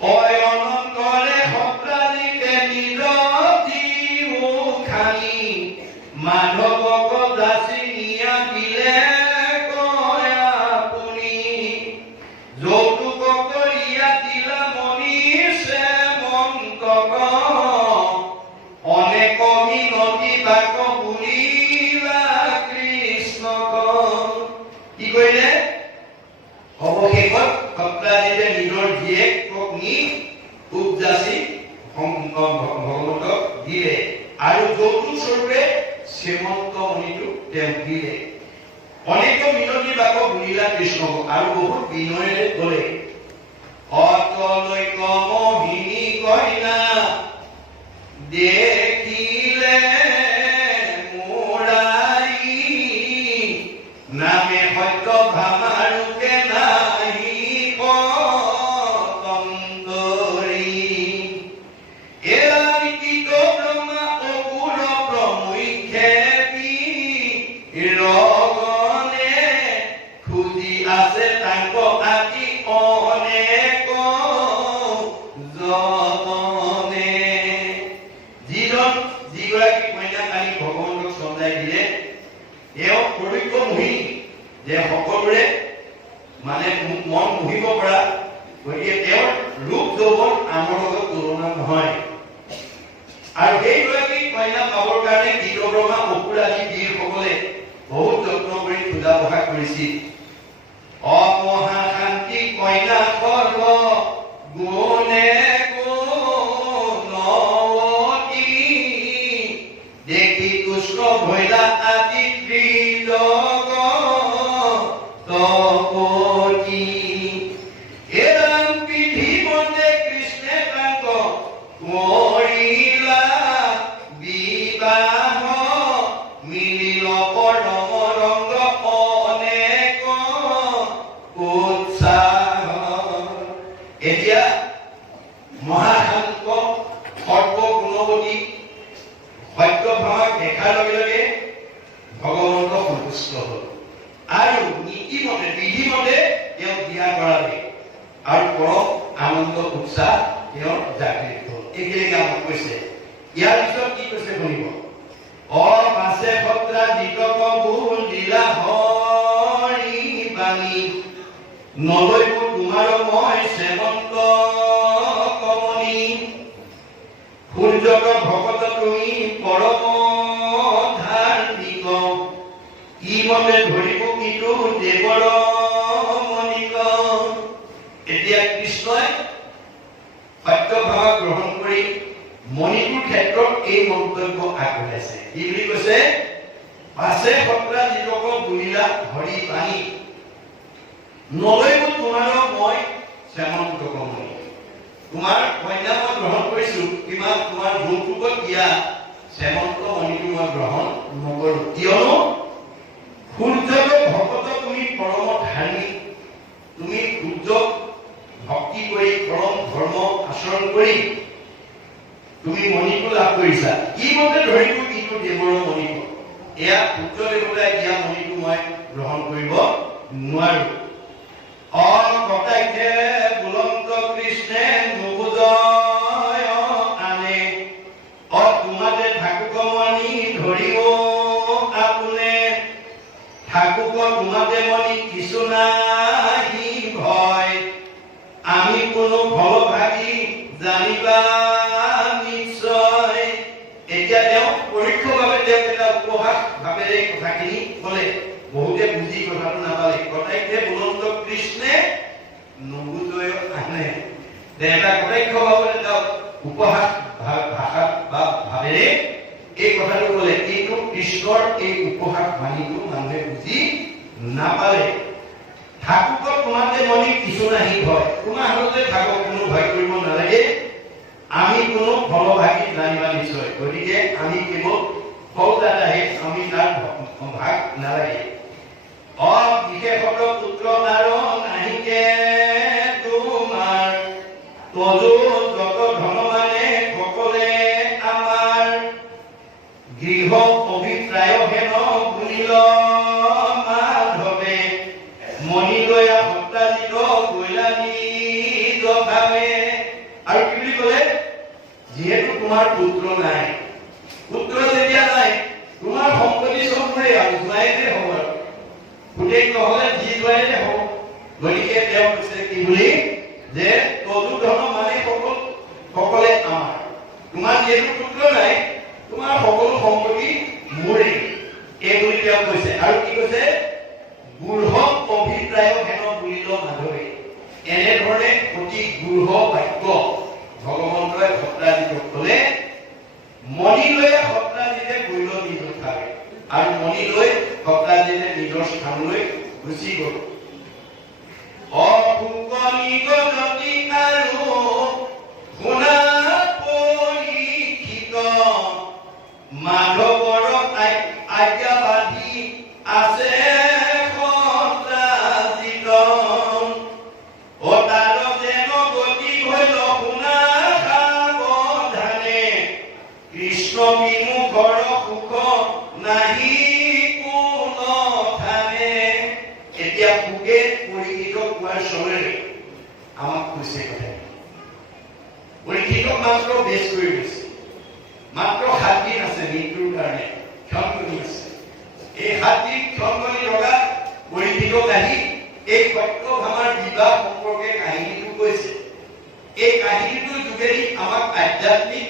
অয়ন কৰে সপ্তাহিকে নিৰতি খানি মাধৱক দাসী নিয়া দিলে কয় আপুনি যৌতুক কৰিয়া দিলা মনিষে মন্তক অনেক মিনতি বাক বুলিলা কৃষ্ণক কি কৰিলে অৱশেষত সপ্তাহিতে নিজৰ জীয়েকক নি উপজাচি ভগৱন্তক দিলে আৰু যৌতুক স্বৰূপে শ্ৰীমন্ত মণিটো তেওঁ দিলে অনেক মিনতি বাক বুলিলা কৃষ্ণক আৰু বহুত বিনয়েৰে ক'লে অতলৈক মোহিনী কইনা দেখিলে মোৰাই নামে সত্য ভামাৰুকে নাহি পতন্দৰী এলাৰিকিত ব্ৰহ্মা অকুল প্ৰমুখ্যে ৰগনে খুজি আছে তাংক আদি অনেক জনে যিগৰাকী কন্যা কালি ভগৱন্তক চমজাই দিলে তেওঁ পবিত্ৰ মোহিনী যে সকলোৰে মানে মন মোহিব পৰা গতিকে তেওঁৰ ৰূপ যৌৱন আমাৰ লগত তুলনা নহয় আৰু সেইগৰাকী কন্যা পাবৰ কাৰণে গীতব্ৰহ্মা অকুল আদি বীৰসকলে বহুত যত্ন কৰি পূজা পূজা কৰিছিল অমহাশান্তি কন্যা সৰ্ব গুণে গুণৱতী দেখি তুষ্ট ভৈলা আদি ত্ৰিলোক তপতি এদাম পৃথিৱীতে কৃষ্ণে তাংক কৰিলা বিবাহ মিলিল পৰম ৰংগ অনেক উৎসাহ এতিয়া মহাশান্ত সৰ্বগুণৱতী সত্যভামাক দেখাৰ লগে লগে ভগৱন্ত সন্তুষ্ট হ'ল আৰু নীতিমতে বিধিমতে তেওঁ বিয়া কৰালে আৰু পৰম আনন্দ উৎসাহ তেওঁৰ জাগৃত হ'ল এইখিনিকে আমাক কৈছে ইয়াৰ পিছত কি কৈছে শুনিব অমাছে সত্ৰা দিতক ভুল দিলা হৰি বাণী নলৈব তোমাৰ মই শ্ৰেমন্ত কমনি সূৰ্যক ভকত তুমি পৰম ধাৰ্মিক ইমতে ধৰিব কিন্তু দেৱৰ মণিক এতিয়া কৃষ্ণই সত্যভামা গ্ৰহণ কৰি মণিটোৰ ক্ষেত্ৰত এই মন্তব্য আগবঢ়াইছে কি বুলি কৈছে পাছে সত্ৰা দিতক বুলিলা হৰি বাণী নলৈব তোমাৰ মই শ্যামন্ত কমনি তোমাৰ কন্যা মই গ্ৰহণ কৰিছো কিমান তোমাৰ যৌতুকত দিয়া শ্যামন্ত মণিটো মই গ্ৰহণ নকৰো কিয়নো সূৰ্যক ভকত তুমি পৰম ধাৰ্মিক তুমি সূৰ্যক ভক্তি কৰি পৰম ধৰ্ম আচৰণ কৰি তুমি মণিটো লাভ কৰিছা কি মতে ধৰিব কিন্তু দেৱৰ মণিটো এয়া সূৰ্য দেৱতাই দিয়া মণিটো মই গ্ৰহণ কৰিব নোৱাৰো অকটাইতে বুলন্ত কৃষ্ণে নুবুজয় আনে তোমাতে ঠাকুক মণি ধৰিব আপোনে ঠাকুক তোমাতে মণি কিছু নাহি ভয় আমি কোনো ভৱভাগী জানিবা নিশ্চয় এতিয়া তেওঁ পৰীক্ষাভাৱে তেওঁক এটা উপহাস ভাৱেৰে কথাখিনি ক'লে বহুতে বুজি কথাটো নাপালে কটাইতে বুলন্ত কৃষ্ণে নুবুজয় আনে এটা কটাক্ষ ভাৱেৰে তেওঁ উপহাস ভাষা বা ভাৱেৰে এই কথাটো ক'লে কিন্তু কৃষ্ণৰ এই উপহাস বাণীটো মানুহে বুজি নাপালে ঠাকুক তোমাতে মণি কিছু নাহি ভয় তোমাৰ হাততে থাকক কোনো ভয় কৰিব নালাগে আমি কোনো ফলভাগী জানিবা নিশ্চয় গতিকে আমি কেৱল ফলদাতাহে আমি তাৰ ভাগ নালাগে বিশেষত পুত্ৰ আৰু নাহিকে তোমাৰ তজু যত ধনমানে সকলে আমাৰ গৃহ অভিপ্ৰায় হেন গুণিল মাধৱে মণিলয়া সত্ৰাজিত গৈলানি জভাৱে আৰু কি বুলি ক'লে যিহেতু তোমাৰ পুত্ৰ নাই পুত্ৰ যেতিয়া নাই তোমাৰ সম্পত্তি চব মৰে আৰু জোৱাইতে হ'ব আৰু পুতেক নহ'লে যি জোৱাইতে হ'ব গতিকে তেওঁ কৈছে কি বুলি যে তদু ধৰ্ম মানে সকলে আমাৰ তোমাৰ যিহেতু পুত্ৰ নাই তোমাৰ সকলো সম্পত্তি মৰে এই বুলি তেওঁ কৈছে আৰু কি কৈছে গূঢ় অভিপ্ৰায় হেন বুলিল মাধৱে এনেধৰণে অতি গূঢ় বাক্য ভগৱন্তই সত্ৰাজিতক ক'লে মণি লৈ সত্ৰাজিতে গ'ল নিজৰ ঠাই আৰু মণি লৈ সত্ৰাজিতে নিজৰ স্থানলৈ গুচি গ'ল অফুকনি গতি আৰু শুনা পৰীক্ষিত মাধৱৰ আজ্ঞাবাদী আছে সত্ৰাজিত অতাৰ যেন গতি হৈল শুনা সাৱধানে কৃষ্ণ বিমুখৰ সুখ নাহি কোনো ঠানে এতিয়া পুকে পৰীক্ষিত কোৱাৰ চৰেৰে আমাক কৈছে কথা পৰীক্ষিতক মাত্ৰ বেছ কৰি গৈছে মাত্ৰ 7 দিন আছে মৃত্যুৰ কাৰণে ক্ষণ কৰি আছে এই 7 দিন ক্ষণ কৰি থকা পৰীক্ষিতক আহি এই সত্যভামাৰ বিবাহ সম্পৰ্কে কাহিনীটো কৈছে এই কাহিনীটোৰ যোগেদি আমাক আধ্যাত্মিক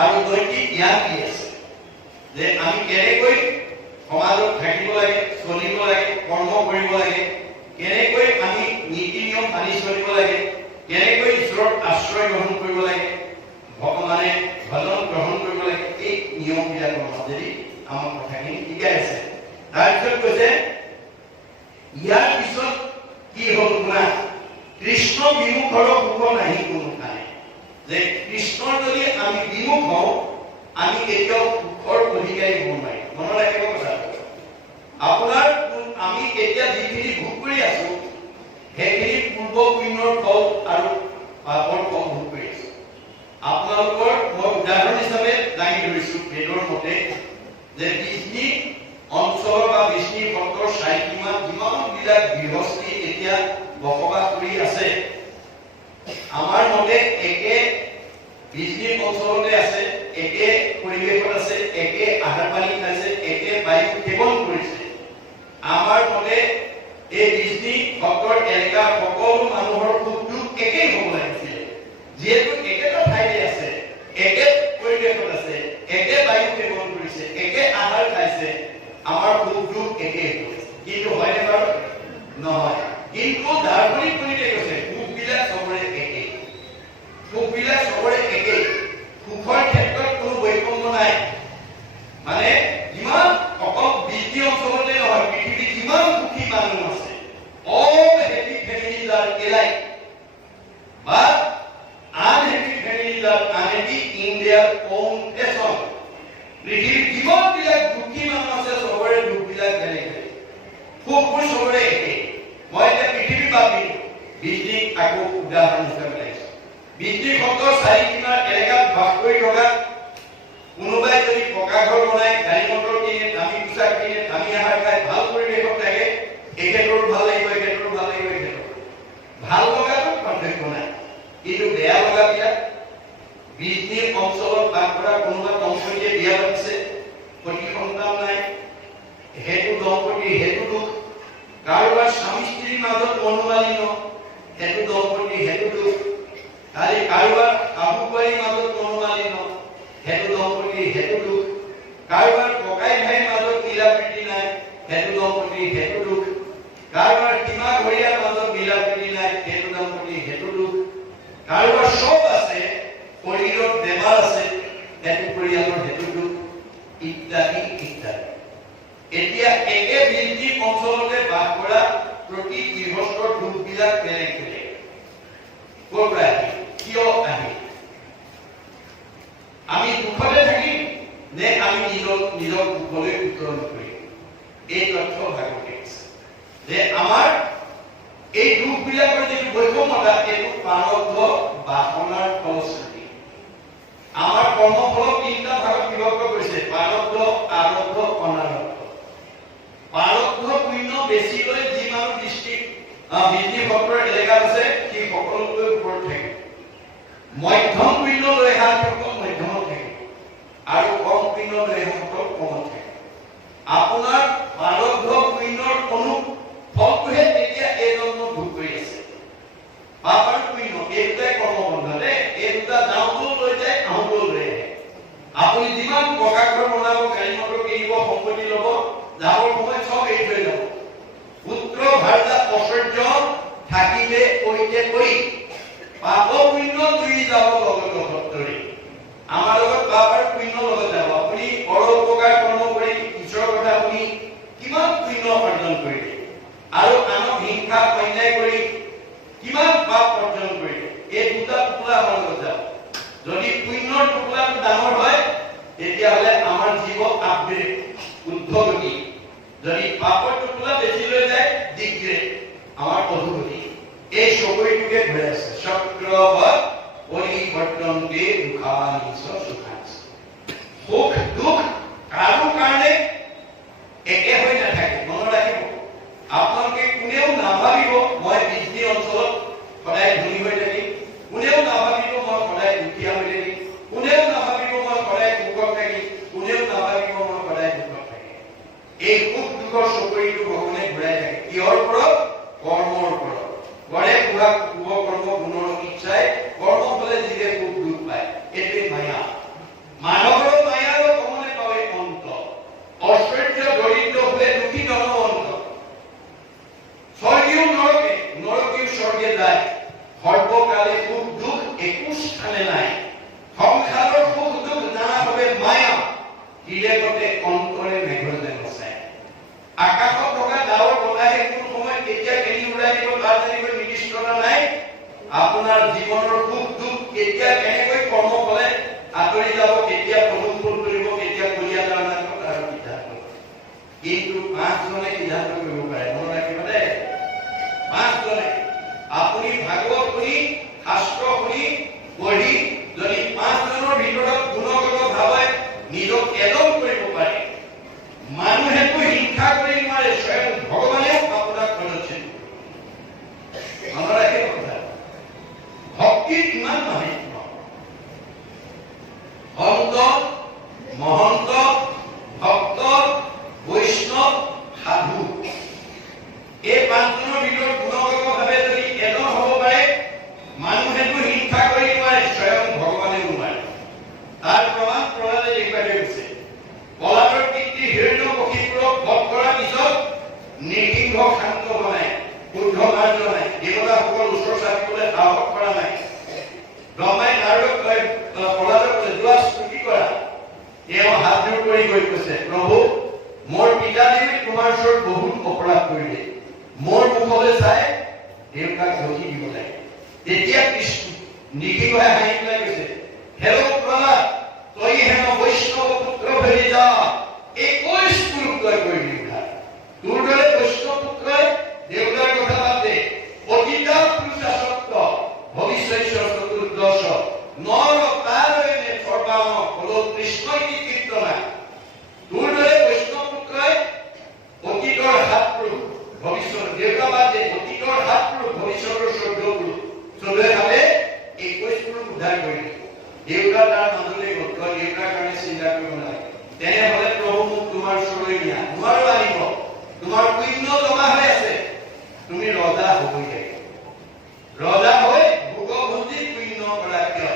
আৰু নৈতিক জ্ঞান দি আছে যে আমি কেনেকৈ সমাজত থাকিব লাগে চলিব লাগে কৰ্ম কৰিব লাগে কেনেকৈ আমি নীতি নিয়ম মানি চলিব লাগে কেনেকৈ ঈশ্বৰৰ আশ্ৰয় গ্ৰহণ কৰিব লাগে ভগৱানে ভজন গ্ৰহণ কৰিব লাগে এই নিয়মবিলাকৰ মাজেদি আমাক কথাখিনি শিকাই আছে তাৰপিছত কৈছে ইয়াৰ পিছত কি হ'ল শুনা কৃষ্ণ বিমুখৰ সুখ নাহি কোনো ঠাই যে কৃষ্ণৰ যদি আমি বিমুখ হওঁ আমি কেতিয়াও সুখৰ অধিকাৰী হ'ব নোৱাৰিম মনত ৰাখিব কথা আপোনাৰ আমি এতিয়া যিখিনি ভোগ কৰি আছো সেইখিনি পূৰ্ব পুণ্যৰ ফল আৰু পাপৰ ফল ভোগ কৰি আছো আপোনালোকৰ মই উদাহৰণ হিচাপে দাঙি ধৰিছো বেদৰ মতে যে বিষ্ণু অঞ্চল বা বিষ্ণু ভক্তৰ চাৰিসীমাত যিমানবিলাক গৃহস্থী এতিয়া বসবাস কৰি আছে আমাৰ মতে একে বিষ্ণু অঞ্চলতে আছে একে পৰিৱেশত আছে একে আহাৰ পানী খাইছে একে বায়ু সেৱন কৰিছে আমাৰ মতে এই বিষ্ণু ভক্তৰ এলেকাৰ সকলো মানুহৰ সুখ দুখ একেই হ'ব লাগিছিল যিহেতু একেটা ঠাইতে আছে একে পৰিৱেশত আছে একে বায়ু সেৱন কৰিছে একে আহাৰ খাইছে আমাৰ সুখ দুখ একেই হ'ব কিন্তু হয়নে বাৰু নহয় কিন্তু দাৰ্শনিক পণ্ডিতে কৈছে সুখবিলাক চবৰে একেই সুখবিলাক চবৰে একেই সুখৰ ক্ষেত্ৰত কোনো বৈষম্য নাই মানে যিমান অকল বিষ্ণু অঞ্চলতে নহয় পৃথিৱীত যিমান সুখী মানুহ আছে all happy families are alike but unhappy families are unhappy in their own fashion পৃথিৱীত যিমানবিলাক দুখী মানুহ আছে চবৰে দুখবিলাক বেলেগ বেলেগ সুখবোৰ চবৰে একেই মই এতিয়া পৃথিৱী পাবি বিষ্ণু আকৌ উদাহৰণ হিচাপে লাগিছে বিষ্ণু ভক্তৰ চাৰিসীমাৰ এলেকাত বাস কৰি থকা কোনোবাই যদি পকা ঘৰ বনাই গাড়ী মটৰ কিনে দামী পোছাক কিনে দামী আহাৰ খাই ভাল পৰিৱেশত থাকে এখেতৰ ভাল লাগিব এখেতৰ ভাল লাগিব এখেতৰ ভাল লগাটো পাৰ্থক্য নাই কিন্তু বেয়া লগাবিলাক বিষ্ণু অঞ্চলত বাস কৰা কোনোবা দম্পতীয়ে বিয়া পাতিছে সতি সন্তান নাই সেইটো দম্পতী সেইটো দুখ কাৰোবাৰ স্বামী স্ত্ৰীৰ মাজত মনোমালিন্য সেইটো দম্পতী সেইটো দুখ কাৰোবাৰ শাহু বোৱাৰীৰ মাজত মনোমালিন্য সেইটো দম্পতী সেইটো দুখ কাৰোবাৰ ককাই ভাইৰ মাজত মিলা প্ৰীতি নাই সেইটো দম্পতী সেইটো দুখ কাৰোবাৰ সীমা ঘৰীয়াৰ মাজত মিলা প্ৰীতি নাই সেইটো দম্পতী সেইটো দুখ কাৰোবাৰ চব আছে শৰীৰত বেমাৰ আছে সেইটো পৰিয়ালৰ সেইটো দুখ ইত্যাদি ইত্যাদি এতিয়া একে বিষ্ণু অঞ্চলতে বাস কৰা প্ৰতি গৃহস্থৰ দুখবিলাক বেলেগ বেলেগ ক'ৰ পৰা আহে কিয় আহে আমি দুখতে থাকিম নে আমি নিজৰ দুখলৈ উত্তৰণ কৰিম এই তথ্য ভাগৱতে আছে যে আমাৰ এই দুখবিলাকৰ যিটো বৈষম্যতা এইটো প্ৰাৰব্ধ বাসনাৰ ফলশ্ৰুতি আমাৰ কৰ্মফলক 3টা ভাগত বিভক্ত কৰিছে প্ৰাৰব্ধ আৰব্ধ অনাৰব্ধ প্ৰাৰব্ধ পুণ্য বেছি লৈ যি মানুহ বিষ্ণু ভক্তৰ এলেকাত আছে সি সকলোতকৈ ওপৰত থাকে মধ্যম পুণ্য লৈ অহাসকল মধ্যমত থাকে আৰু কম পুণ্য লৈ অহাসকল কমত থাকে। আপোনাৰ প্ৰাৰব্ধ পুণ্যৰ ফলটোহে তেতিয়া এই জন্ম ভোগ কৰি আছে। পাপ আৰু পুণ্য এই দুটাই কৰ্মবন্ধ দেই, এই দুটা যাওঁতেও লৈ যায় আহোঁতেও লৈ আহে। আপুনি যিমান পকা ঘৰ বনাব, গাড়ী মটৰ কিনিব, সম্পত্তি ল'ব, যাবৰ সময়ত চব এৰি থৈ যাব। পুত্ৰ ভাৰ্যা ঐশ্বৰ্য থাকিলে কৈতে কৈ পাপ পুণ্য দুই যাব লগত সত্তৰে। আমাৰ লগত পাপ আৰু পুণ্য লগত যাব। আপুনি পৰ উপকাৰ কৰ্ম কৰি ঈশ্বৰৰ কথা শুনি কিমান পুণ্য অৰ্জন কৰিলে আৰু আনক হিংসা অন্যায় কৰি কিমান পাপ অৰ্জন কৰিলে, এই দুটা টোপোলা আমাৰ লগত যাব। যদি পুণ্যৰ টোপোলাটো ডাঙৰ হয় তেতিয়াহ'লে আমাৰ জীৱ আপগ্ৰেড উদ্ধগতি, যদি পাপৰ টোপোলা বেছি লৈ যায় ডিগ্ৰেড আমাৰ অধোগতি। এই চকৰিটোকে ঘূৰাই আছে চক্ৰবৎ পৰিৱৰ্তনকে দুখানিচ সুখানিচ। সুখ দুখ কাৰো কাৰণে একে হৈ নাথাকে, মনত ৰাখিব। আপোনালোকে কোনেও নাভাবিব মই বিজনী অঞ্চলত সদায় ধনী হৈ থাকিম, কোনেও নাভাবিব মই সদায় দুখীয়া হৈ থাকিম, কোনেও নাভাবিব মই সদায় সুখত থাকিম, কোনেও নাভাবিব মই সদায় দুখত থাকিম। এই সুখ দুখৰ চকৰিটো ভগৱানে ঘূৰাই থাকে কিহৰ ওপৰত? কৰ্মৰ ওপৰত। গড়ে পুৰা শুভ কৰ্ম গুণৰ ইচ্ছাই কৰ্ম ফলে জীৱে সুখ দুখ পায়, এইটোৱে মায়া। মানৱৰ মায়াৰ কমনে পাৱে অন্ত, ঐশ্বৰ্য দৰিদ্ৰ হ'লে দুখী জনম অন্ত। স্বৰ্গীয় নৰকে, নৰকেও স্বৰ্গে যায়, সৰ্বকালে সুখ দুখ একো স্থানে নাই। সংসাৰৰ সুখ দুখ নানা ভাৱে মায়া, তিলেকতে অন্তৰে মেঘৰ যেন বচায়। আকাশত থকা ডাৱৰ বতাহে কোন সময়ত কেতিয়া কেনি উৰাই দিব তাৰ জানিব নিৰ্দিষ্টতা নাই। আপোনাৰ জীৱনৰ সুখ দুখ কেতিয়া কেনেকৈ কৰ্ম ফলে আঁতৰি যাব, কেতিয়া পদুম ফুল কৰিব, কেতিয়া কলীয়া দানা দিব তাৰ সিদ্ধান্ত। কিন্তু 5 জনে সিদ্ধান্ত কৰিব পাৰে, মনত ৰাখিব দেই। 5 জনে আপুনি ভাগৱত শুনি শাস্ত্ৰ শুনি পঢ়ি যদি 5 জনৰ ভিতৰত গুণগত ভাৱে নিজক এদম কৰিব পাৰে, মানুহেতো হিংসা কৰি নোৱাৰে, স্বয়ং ভগৱানেও আপোনাক অনুচ্ছেদ। মনত ৰাখিব কথা, ভক্তিৰ কিমান মাহাত্ম্য। সন্ত মহন্ত ভক্ত বৈষ্ণৱ সাধু, এই 5 জনৰ ভিতৰত গুণগত ভাৱে যদি এজন হ'ব পাৰে, মানুহেতো হিংসা কৰি নোৱাৰে, স্বয়ং ভগৱানেও নোৱাৰে। তাৰ প্ৰমাণ প্ৰহ্লাদে দেখুৱাই থৈ গৈছে। পলাতৰ পিতৃ হিৰণ্যকশিপুৰক বধ কৰাৰ পিছত নৃসিংহ শান্ত বনাই, শুদ্ধ মাৰ্গ নাই, দেৱতাসকল ওচৰ চাপিবলৈ সাহস কৰা নাই। ব্ৰহ্মাই নাৰদক প্ৰহ্লাদক ক'লে যোৱা স্তুতি কৰা। তেওঁ হাতযোৰ কৰি গৈ কৈছে, প্ৰভু মোৰ পিতাদেৱে তোমাৰ ওচৰত বহুত অপৰাধ কৰিলে, মোৰ মুখলৈ চাই দেউতাক গতি দিব লাগে। তেতিয়া নৃসিংহে হাঁহি পেলাই কৈছে, হেৰ' প্ৰহ্লাদ, তই হেনো বৈষ্ণৱ পুত্ৰ ভেৰি যা, 21 পুৰুষ তই কৰিবি উদ্ধাৰ। তোৰ দৰে বৈষ্ণৱ পুত্ৰই দেউতাৰ কথা বাদ দে, অতীতা পুৰুষাসক্ত ভৱিষ্যৎ চতুৰ্দশ নৰ তাৰয়নে সৰ্বাম হলো কৃষ্ণ ইতি কীৰ্তনা। তোৰ দৰে বৈষ্ণৱ পুত্ৰই অতীতৰ 7 পুৰুষ, ভৱিষ্যৎ দেউতা বাদ দে, অতীতৰ 7 পুৰুষ, ভৱিষ্যতৰ 14 পুৰুষ, 14 হালে 21 পুৰুষ উদ্ধাৰ কৰিলে। দেউতা তাৰ মাজলৈ গ'ল, তই দেউতাৰ কাৰণে চিন্তা কৰিব নালাগে। তেনেহ'লে প্ৰভু মোক তোমাৰ ওচৰলৈ নিয়া, নোৱাৰো আনিব, তোমাৰ পুণ্য জমা হৈ আছে, তুমি ৰজা হ'বই লাগিব। ৰজা হৈ ভোগভোজী পুণ্য কৰা কিয়?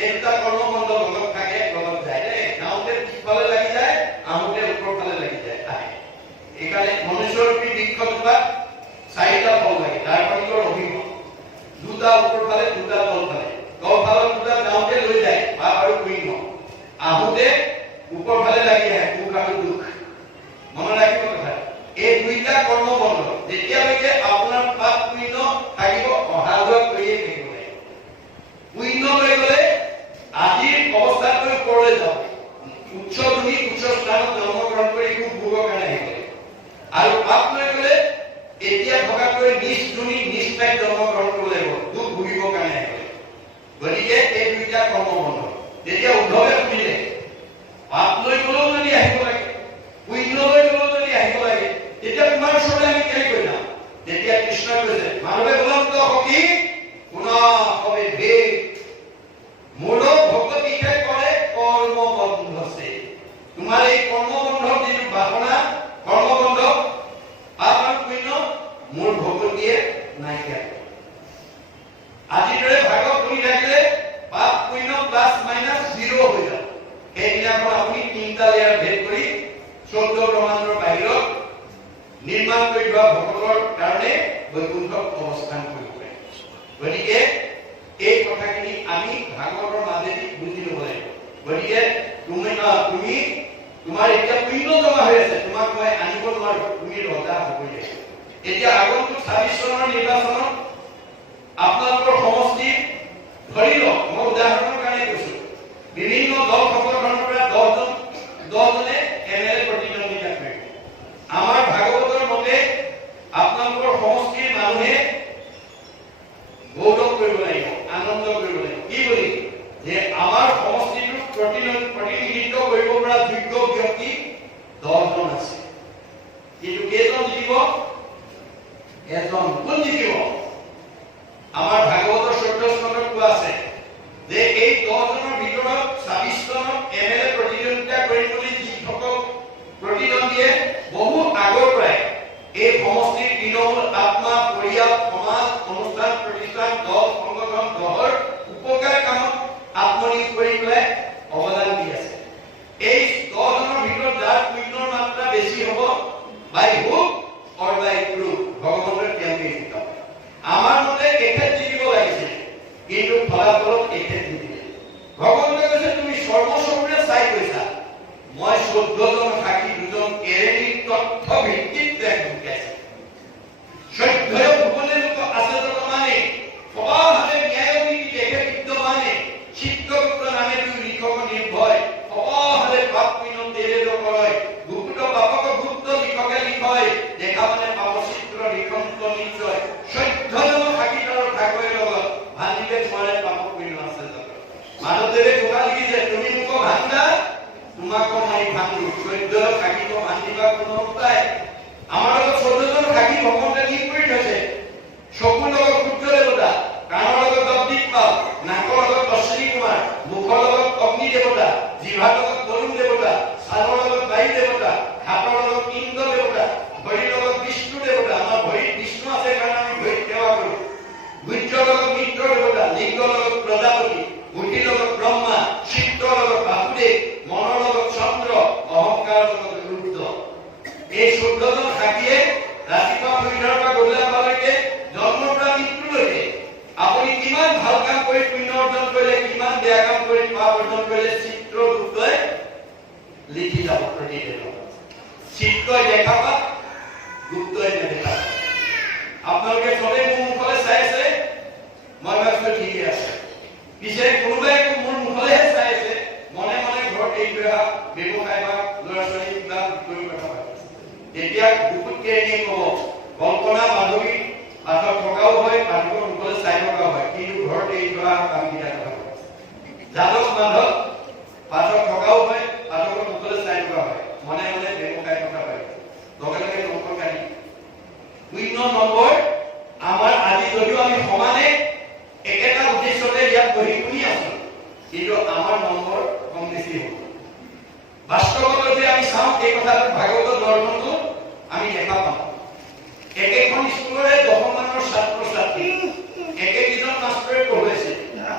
এই দুটা কৰ্মবন্ধ লগত থাকে, লগত যায় দেই। যাওঁতে পিছফালে লাগি যায়, আহোঁতে ওপৰ ফালে লাগি যায়, আহে। এইকাৰণে মনুষ্যৰূপী বৃক্ষজোপাত 4টা ফল লাগে, তাৰ ফলৰ অভিমত 2টা ওপৰ ফালে 2টা তল ফালে। তল ফালৰ 2টা যাওঁতে লৈ যায় পাপ আৰু পুণ্য, আহোঁতে ওপৰ ফালে লাগি আহে সুখ আৰু দুখ। মনত ৰাখিব কথা, এই 2টা কৰ্মবন্ধ যেতিয়ালৈকে আপোনাৰ পাপ পুণ্য থাকিব, অহা যোৱা কৰিয়ে থাকিব লাগিব। পুণ্য লৈ গ'লে আজিৰ অৱস্থাতকৈ ওপৰলৈ যাব, উচ্চ ধনী উচ্চ স্থানত জন্মগ্ৰহণ কৰি সুখ ভোগৰ কাৰণে আহিব লাগিব। আৰু পাপ লৈ গ'লে এতিয়া ভগাতকৈ নিজ ধনী নিজ ঠাইত জন্মগ্ৰহণ কৰিব লাগিব, দুখ ভুগিবৰ কাৰণে আহিব লাগিব। গতিকে এই 2টা কৰ্মবন্ধ যেতিয়া উদ্ধৱে শুনিলে, পাপ লৈ গ'লেও যদি আহিব লাগে, পুণ্য লৈ গ'লেও যদি আহিব লাগে, তেতিয়া তোমাৰ ওচৰলৈ আমি কেনেকৈ যাম? তেতিয়া কৃষ্ণই কৈছে, মানৱে বলন্ত সখী শুনা সবে ভেদ তোমাৰ এই কৰ্মবন্ধ যিটো বাসনা কৰ্মবন্ধ পাপ আৰু পুণ্য মোৰ ভগৱতীয়ে নাইকিয়া কৰে। আজিদৰে ভাগত শুনি থাকিলে পাপ পুণ্য প্লাস মাইনাস 0 হৈ যাব। সেইদিনাখন আপুনি তিনিটা লেয়াৰ ভেদ কৰি 14 ব্ৰহ্মাণ্ডৰ বাহিৰত নিৰ্মাণ কৰি লোৱা ভগতৰ কাৰণে বৈকুণ্ঠত অৱস্থান কৰিব পাৰে। গতিকে এই কথাখিনি আমি ভাগৱতৰ মাজেদি বুজি ল'ব লাগিব। গতিকে তুমি তোমাৰ এতিয়া পুণ্য জমা হৈ আছে, তোমাক মই আনিব নোৱাৰো, তুমি ৰজা হ'বই। এতিয়া আগন্তুক 26 চনৰ নিৰ্বাচনত আপোনালোকৰ সমষ্টি ধৰি লওক, মই উদাহৰণৰ কাৰণে কৈছো, বিভিন্ন দল সংগঠনৰ পৰা 10 জনে এমএলএ প্ৰতিদ্বন্দ্বিতা কৰিব। আমাৰ ভাগৱতৰ মতে আপোনালোকৰ সমষ্টিৰ মানুহে গৌৰৱ কৰিব লাগিব, আনন্দ কৰিব লাগিব। কি বুলি যে আমাৰ সমষ্টিটোক প্ৰতিনিধিত্ব কৰিব পৰা যোগ্য ব্যক্তি 10 জন আছে, কিন্তু কেইজন জিকিব? এজন। কোন জিকিব? আমাৰ ভাগৱতৰ 14 স্কন্ধত কোৱা আছে যে এই 10 জনৰ ভিতৰত 26 জনক এমএলএ প্ৰতিদ্বন্দ্বিতা কৰিম বুলি যিসকল প্ৰতিদ্বন্দ্বীয়ে বহু আগৰ পৰাই এই সমষ্টিৰ তৃণমূল আত্মা, পৰিয়াল, সমাজ, অনুষ্ঠান, প্ৰতিষ্ঠান, দল, সংগঠন, দলৰ উপকাৰ কামত আত্মনিয়োগ কৰি পেলাই অৱদান দি আছে। এই 10 জনৰ ভিতৰত যাৰ পুণ্যৰ মাত্ৰা বেছি হ'ব, বাই হুক অৰ বাই ক্ৰুক, ভগৱন্তৰ তেওঁলোকে শিকাব। আমাৰ মতে এখেত জিকিব লাগিছিল, কিন্তু ফলাফলত এখেত জিকিলে। ভগৱন্তে কৈছে তুমি সৰ্বস্বৰূপে চাই কৈছা, মই 14 জন সাক্ষী 2 জন কেৰেলীৰ তথ্য ভিত্তিত তেওঁক ঢুকাইছো। সত্যয় ভুবনে লোক আছে মানে সবাভাৱে ন্যায় নীতি দেখে বিদ্যমানে চিত্তগুপ্ত নামে 2 লিখক নিৰ্ভয় সবাভাৱে পাপ পুণ্য তেৰে নকৰয় গুপ্ত পাপক গুপ্ত লিখকে লিখয় দেখা মানে পাপ চিত্ৰ লিখন্ত নিশ্চয়। 14 জন সাক্ষীৰ ঠাকুৰৰ লগত ভাঙিলে তোমাৰে পাপ পুণ্য আছে জগত। মাধৱদেৱে কথা লিখিছে, তুমি মোক ভাঙা তোমাক মই ভাঙো। 14 সাক্ষীক ভাঙিবা কোনো উপায়। আমাৰ লগত 14 জন সাক্ষী ভগৱন্তে লিখ কৰি থৈছে। চকুৰ লগত সূৰ্য দেৱতা, কাণৰ লগত দীপপাল, নাকৰ লগত অশ্বিনী কুমাৰ, মুখৰ লগত অগ্নি দেৱতা, জিভাৰ লগত বৰুণ দেৱতা, ছালৰ লগত বায়ু দেৱতা, হাতৰ লগত ইন্দ্ৰ দেৱতা, ভৰিৰ লগত বিষ্ণু দেৱতা। আমাৰ ভৰিত বিষ্ণু আছে কাৰণে আমি ভৰিত সেৱা কৰো। গুহ্যৰ লগত মিত্ৰ দেৱতা, লিংগৰ লগত প্ৰজাপতি, বুদ্ধিৰ লগত ব্ৰহ্মা, চিত্ৰৰ লগত বাসুদেৱ, মনৰ লগত চন্দ্ৰ, অহংকাৰৰ লগত ৰুদ্ৰ। এই 14 জন সাক্ষীয়ে ৰাতিপুৱা সূৰ্যৰ পৰা গধূলালৈকে জন্মৰ পৰা মৃত্যুলৈকে আপুনি কিমান ভাল কাম কৰি পুণ্য অৰ্জন কৰিলে, কিমান বেয়া কাম কৰি পাপ অৰ্জন কৰিলে, চিত্ৰগুপ্তই লিখি যাব প্ৰতিদিনে। চিত্ৰই দেখা পাত, গুপ্তই নেদেখা। আপোনালোকে চবে মোৰ মুখলৈ চাই আছে, মই ভাবিছো ঠিকে আছে। পিছে কোনোবাই মোৰ মুখলৈহে চাই আছে, মনে মনে ঘৰত এই বেয়া ব্যৱসায় বা ল'ৰা ছোৱালী কিবা কৰিব কথা ভাবে। তেতিয়া বহুত কেইদিন ক'ব কল্পনা মাধৱী পাঠক থকাও হয়, পাঠকৰ মুখলৈ চাই থকাও হয়, কিন্তু ঘৰত এই যোৱা কামকেইটা কৰা হয়। যাদৱ মাধৱ পাঠক থকাও হয়, পাঠকৰ মুখলৈ চাই থকা হয়, মনে মনে ব্যৱসায় কথা হয়। লগে লগে নম্বৰ কাঢ়ি 2 নম্বৰ আমাৰ আজি যদিও আমি সমানে একেটা উদ্দেশ্যতে ইয়াত বহি শুনি আছো, কিন্তু আমাৰ নম্বৰ কম বেছি হ'ব। বাস্তৱত যদি আমি চাওঁ এই কথাটো ভাগৱতৰ দৰ্শনটো আমি দেখা পাওঁ। একেখন স্কুলৰে 10 মানৰ ছাত্ৰ ছাত্ৰী, একেজন মাষ্টৰে পঢ়ুৱাইছে,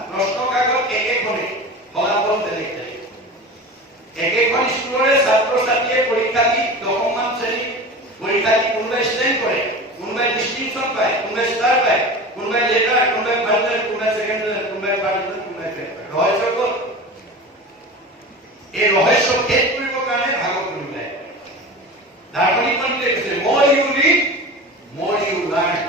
প্ৰশ্ন কাকত একেখনে, ফলাফল বেলেগ বেলেগ। একেখন স্কুলৰে ছাত্ৰ ছাত্ৰীয়ে পৰীক্ষা দি 10 মান শ্ৰেণী পৰীক্ষা দি কোনোবাই ষ্টেণ্ড কৰে, কোনোবাই ডিষ্টিংচন পায়, কোনোবাই ষ্টাৰ পায়, কোনোবাই লেটাৰ, কোনোবাই ফাৰ্ষ্ট, কোনোবাই ছেকেণ্ড, কোনোবাই ফাৰ্ষ্ট, কোনোবাই থাৰ্ড। ৰহস্য ক'ত? এই ৰহস্য শেষ কৰিবৰ কাৰণে ভাগৱত ওলাই। দাৰ্শনিক পণ্ডিতে কৈছে more you read, more you learn।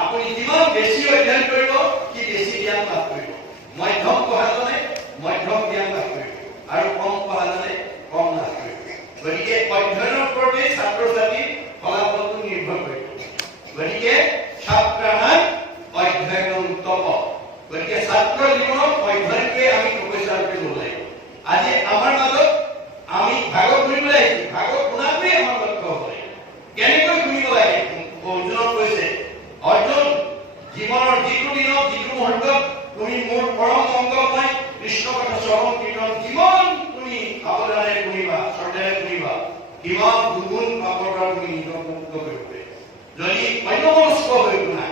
আপুনি যিমান বেছি অধ্যয়ন কৰিব, কি বেছি জ্ঞান লাভ কৰিব। মধ্যম পঢ়াজনে মধ্যম জ্ঞান লাভ কৰিব আৰু কম পঢ়াজনে কম লাভ কৰিব। গতিকে অধ্যয়নৰ ওপৰতে ছাত্ৰ ছাত্ৰীৰ ফলাফলটো নিৰ্ভৰ কৰিব। গতিকে ছাত্ৰানাং অধ্যয়নং তপ। গতিকে ছাত্ৰ জীৱনত অধ্যয়নটোৱে আমি তপস্যা ৰূপে ল'ব লাগিব। আজি আমাৰ মাজত আমি ভাগৱত শুনিবলৈ আহিছো, ভাগৱত শুনাটোৱেই আমাৰ লক্ষ্য হ'ব লাগিব। কেনেকৈ শুনিব লাগে? অৰ্জুনক কৈছে, অৰ্জুন জীৱনৰ যিটো দিনত যিটো মুহূৰ্তত তুমি মোৰ পৰম মংগলময় কৃষ্ণ কথা শ্ৰৱণ কীৰ্তন যিমান তুমি সাৱধানে শুনিবা, শ্ৰদ্ধাৰে শুনিবা, কিমান দুগুণ পাপৰ পৰা তুমি নিজক মুক্ত কৰিব পাৰিবা। যদি অন্যমনস্ক হৈ শুনা,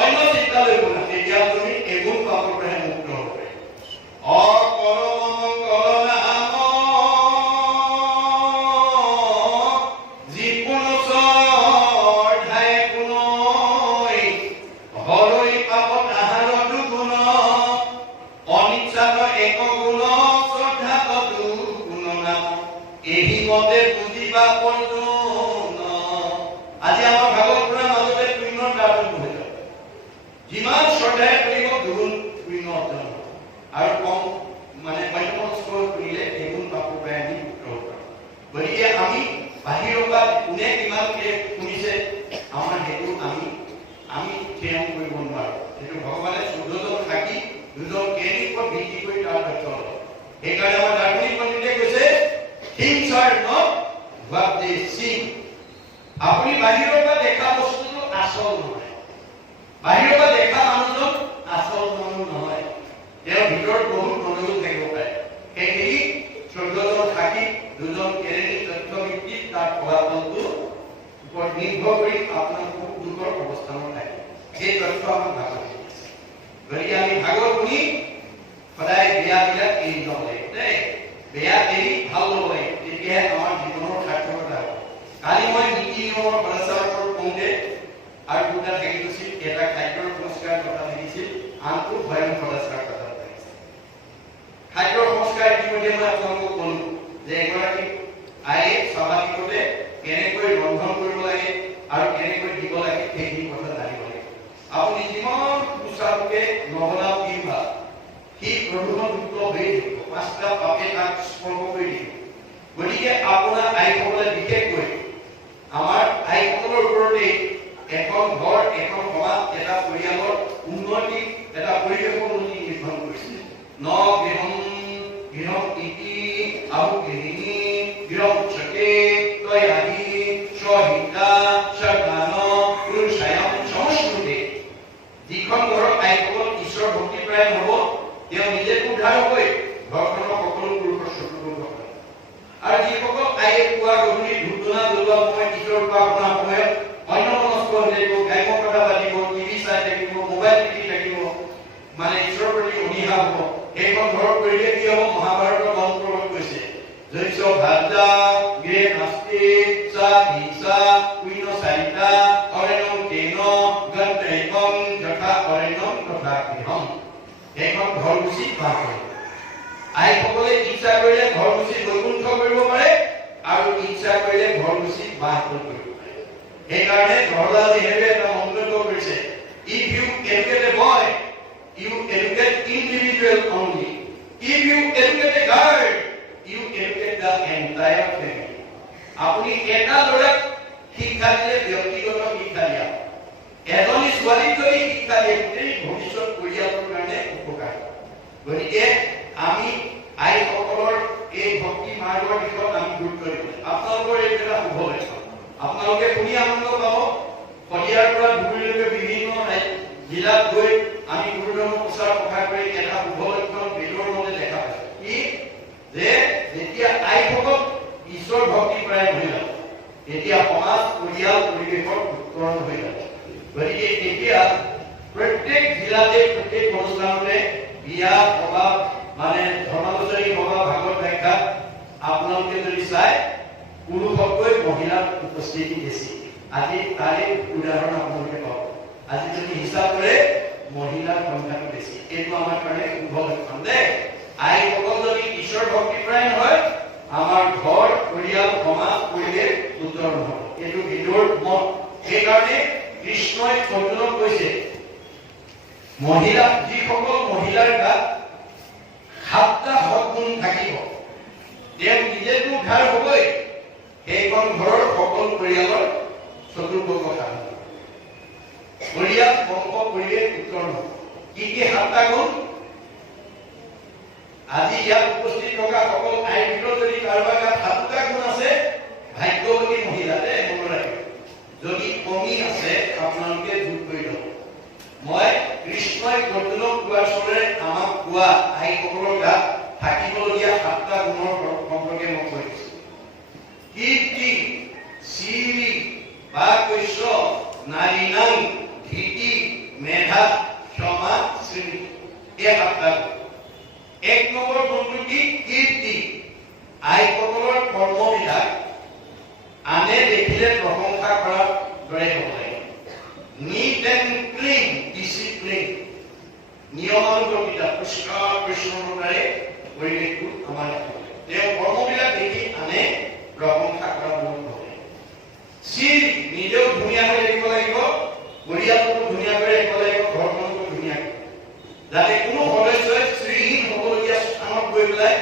অন্য চিন্তা লৈ শুনা, তেতিয়া তুমি এগুণ পাপৰ পৰাহে মুক্ত হ'ব পাৰিবা। আজি আমাৰ ভাগৱত পুৰাণ মাজতে পুণ্যৰ দ্বাৰটো হৈ যাব। যিমান শ্ৰদ্ধাৰে কৰিব দুগুণ পুণ্য অৰ্জন হ'ব। আৰু কম মানে অন্যমনস্ক কৰিলে এগুণ পাপৰ পৰা আমি মুক্ত হ'ব পাৰোঁ। গতিকে আমি বাহিৰৰ পৰা কোনে কিমানকে শুনিছে আমাৰ সেইটো আমি থিৰাং কৰিব নোৱাৰোঁ। সেইটো ভগৱানে 14জন থাকি 2জন জ্ঞানীৰ ওপৰত ভিত্তি কৰি তাৰ তথ্য লয়। সেইকাৰণে আমাৰ দাৰ্শনিক পণ্ডিতে কৈছে things are not what they seem. আপুনি বাহিৰৰ পৰা দেখা বস্তুটো আচল নহয়, বাহিৰৰ পৰা দেখা মানুহজন আচল মানুহ নহয়, তেওঁৰ ভিতৰত বহুত মনোযোগ থাকিব পাৰে। সেইখিনি 14জন থাকি 2জন জ্ঞানীৰ তথ্য ভিত্তিত তাৰ ফলাফলটো ওপৰত নিৰ্ভৰ কৰি আপোনাৰ সুখ দুখৰ অৱস্থানত থাকে। সেই তথ্য আমাক ভাগৱত দিছে। গতিকে আমি ভাগৱত শুনি সদায় বেয়াবিলাক এৰি যাব লাগিব দেই, বেয়া এৰি ভাল ল'ব লাগিব, তেতিয়াহে আমাৰ জীৱনৰ সাৰ্থকতা হ'ব। কালি মই নীতি নিয়মৰ সদাচাৰৰ ওপৰত কওঁতে আৰু দুটা থাকি গৈছিল, এটা খাদ্যৰ সংস্কাৰ কথা থাকিছিল, আনটো ভয়ং সদাচাৰৰ কথা থাকিছিল। খাদ্যৰ সংস্কাৰ ইতিমধ্যে মই আপোনালোকক ক'লো যে এগৰাকী আয়ে স্বাভাৱিকতে কেনেকৈ ৰন্ধন কৰিব লাগে আৰু কেনেকৈ দিব লাগে সেইখিনি কথা জানিব লাগে। আপুনি যিমান সুচাৰুকে নবনাও কিবা সি প্ৰদূষণযুক্ত হৈ থাকিব, 5টা পাপে তাক স্পৰ্শ কৰি দিব। গতিকে আপোনাৰ আইসকলে বিশেষকৈ আমাৰ আইসকলৰ ওপৰতে এখন ঘৰ, এখন সমাজ, এটা পৰিয়ালৰ উন্নতি, এটা পৰিৱেশৰ উন্নতি নিৰ্ভৰ কৰিছে। ন গৃহম গৃহম ইতি আহু গৃহিণী গৃহম উচ্চতে তয় আদি স্বহিতা সদান পুৰুষায়ম সমশ্ৰুতে। যিখন ঘৰৰ আইসকল ঈশ্বৰ ভক্তিপৰায়ণ হ'ব, তেওঁ নিজে উদ্ধাৰ হৈ ঘৰখনৰ সকলো পুৰুষৰ চকুৰ হ'ব। আৰু যিসকল আইয়ে পুৱা গধূলি ধূপধূনা জ্বলোৱা সময়ত ঈশ্বৰৰ উপাসনাৰ সময়ত অন্যমনস্ক হৈ থাকিব, গায়কৰ কথা পাতিব, টিভি চাই থাকিব, মোবাইল টিভি থাকিব, মানে ঈশ্বৰৰ প্ৰতি অনীহা হ'ব, সেইখন ঘৰত কৰিলে কি হ'ব? মহাভাৰতৰ মন্ত্ৰত কৈছে জৈস্য ভাজা গৃহে নাস্তি সা ভিসা কুইন চাৰিতা অৰণ্যম তেন গন্তব্যম যথা অৰণ্যম তথা গৃহম। সেইখন ঘৰ গুচি বাস কৰিব। আইসকলে ইচ্ছা কৰিলে ঘৰ গুচি বৈকুণ্ঠ কৰিব পাৰে আৰু ইচ্ছা কৰিলে ঘৰ গুচি বাস কৰিব পাৰে। সেইকাৰণে জৱাহৰলাল নেহৰুৱে এটা মন্তব্য কৰিছে, if you educate a boy you educate individual only, if you educate a girl you educate the entire family. আপুনি এটা ল'ৰাক শিক্ষা দিলে ব্যক্তিগত শিক্ষা দিয়া, এজনী ছোৱালীক যদি শিক্ষা দিয়ে গোটেই ভৱিষ্যত পৰিয়ালৰ কাৰণে উপকাৰ। গতিকে আমি আইসকলৰ এই ভক্তি মাৰ্গৰ দিশত আমি গুৰুত্ব দিব লাগিব। আপোনালোকৰ এই এটা শুভ লক্ষণ, আপোনালোকে শুনি আনন্দ পাব। শদিয়াৰ পৰা ধুবুৰীলৈকে বিভিন্ন জিলাত গৈ আমি গুৰুধৰ্ম প্ৰচাৰ প্ৰসাৰ কৰি এটা শুভ লক্ষণ বেদৰ মতে দেখা পাইছো, কি যে যেতিয়া আইসকল ঈশ্বৰ ভক্তি পৰায়ণ হৈ যাব, তেতিয়া সমাজ, পৰিয়াল, পৰিৱেশৰ উত্তৰণ হৈ যাব। গতিকে এতিয়া প্ৰত্যেক জিলাতে প্ৰত্যেক অনুষ্ঠানতে বিয়া সভা মানে ধৰ্মালোচনী সভা, ভাগৱত ব্যাখ্যা আপোনালোকে যদি চাই পুৰুষতকৈ মহিলাৰ উপস্থিতি বেছি। আজি তাৰে উদাহৰণ আপোনালোকে পাব। আজি যদি হিচাপ কৰে মহিলাৰ সংখ্যাটো বেছি। এইটো আমাৰ কাৰণে শুভ লক্ষণ দেই। আইসকল যদি ঈশ্বৰ ভক্তিপৰায়ণ হয়, আমাৰ ঘৰ, পৰিয়াল, সমাজ, পৰিৱেশ উত্তৰণ হ'ব। এইটো বেদৰ মত। সেইকাৰণে কৃষ্ণই অৰ্জুনক কৈছে, মহিলা যিসকল মহিলাৰ গাত 7টা সদ্গুণ থাকিব, তেওঁ নিজেতো উদ্ধাৰ হ'বই, সেইখন ঘৰৰ সকলো পৰিয়ালৰ চতুৰ্বৰ্গ সাধন হ'ব, পৰিয়াল, বংশ, পৰিৱেশ উত্তৰণ হ'ব। কি কি 7টা গুণ? আজি ইয়াত উপস্থিত থকা সকল আইৰ ভিতৰত যদি কাৰোবাৰ গাত 7টা গুণ আছে, ভাগ্যৱতী মহিলা দেই, মনত ৰাখিব। যদি কমি আছে আপোনালোকে যোগ কৰি লওক। মই কৃষ্ণই অৰ্জুনক কোৱাৰ চৰে আমাক কোৱা আইসকলৰ গাত থাকিবলগীয়া 7টা গুণৰ সম্পৰ্কে মই কৈছো। কীৰ্তি, শ্ৰী, বাকৈশ্য, নাৰীনাং, ধীতি, মেধা, ক্ষমা, শ্ৰী, এই 7টা গুণ। 1 নম্বৰ গুণটো কি? কীৰ্তি। আইসকলৰ কৰ্মবিলাক আনে দেখিলে প্ৰশংসা কৰাৰ দৰে হ'ব লাগে। নিট এণ্ড ক্লিন, ডিচিপ্লিন, নিয়মানুবৰ্তিতা, পৰিষ্কাৰ পৰিচ্ছন্নতাৰে পৰিৱেশটো আমাৰ ৰাখিব লাগে। তেওঁ কৰ্মবিলাক দেখি আনে প্ৰশংসা কৰা মন হ'ব লাগে। শ্ৰী, নিজেও ধুনীয়া হৈ থাকিব লাগিব, পৰিয়ালটো ধুনীয়া কৰি ৰাখিব লাগিব, ঘৰখনটো ধুনীয়া কৰি, যাতে কোনো সদস্যই শ্ৰীহীন হ'বলগীয়া স্থানত গৈ পেলাই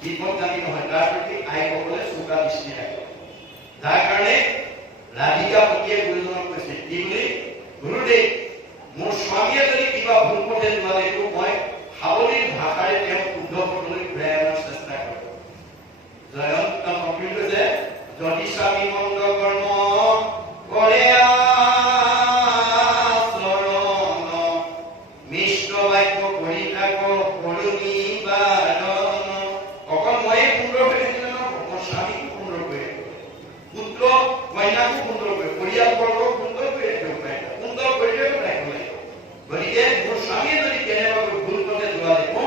বিপদগামী নহয়, তাৰ প্ৰতি আইসকলে চোকা দৃষ্টি ৰাখিব। যাৰ কাৰণে ৰাধিকা পতিয়ে গুৰুজনক কৈছে কি বুলি? গুৰুদেৱ, মোৰ স্বামীয়ে যদি কিবা ভুল পথে যোৱা দেখো মই সাৱলীল ভাষাৰে তেওঁক শুদ্ধ পথলৈ ঘূৰাই অনাৰ চেষ্টা কৰিম। জয়ন্ত কপিল কৈছে, যদি স্বামী মন্দ কৰ্ম কৰে আচৰণ, মিষ্ট বাক্য কৰি থাক কৰুণী বাৰণ। অকল ময়ে সুন্দৰ হৈ থাকিলে নহ'ব, মোৰ স্বামীকো সুন্দৰ কৰি ৰাখিব, পুত্ৰ কন্যাকো সুন্দৰ কৰি, পৰিয়ালবৰ্গক সুন্দৰ কৰি ৰাখিব পাৰিব, সুন্দৰ পৰিৱেশ ৰাখিব লাগিব। গতিকে মোৰ স্বামীয়ে যদি কেনেবাকৈ ভুল পথে যোৱা দেখো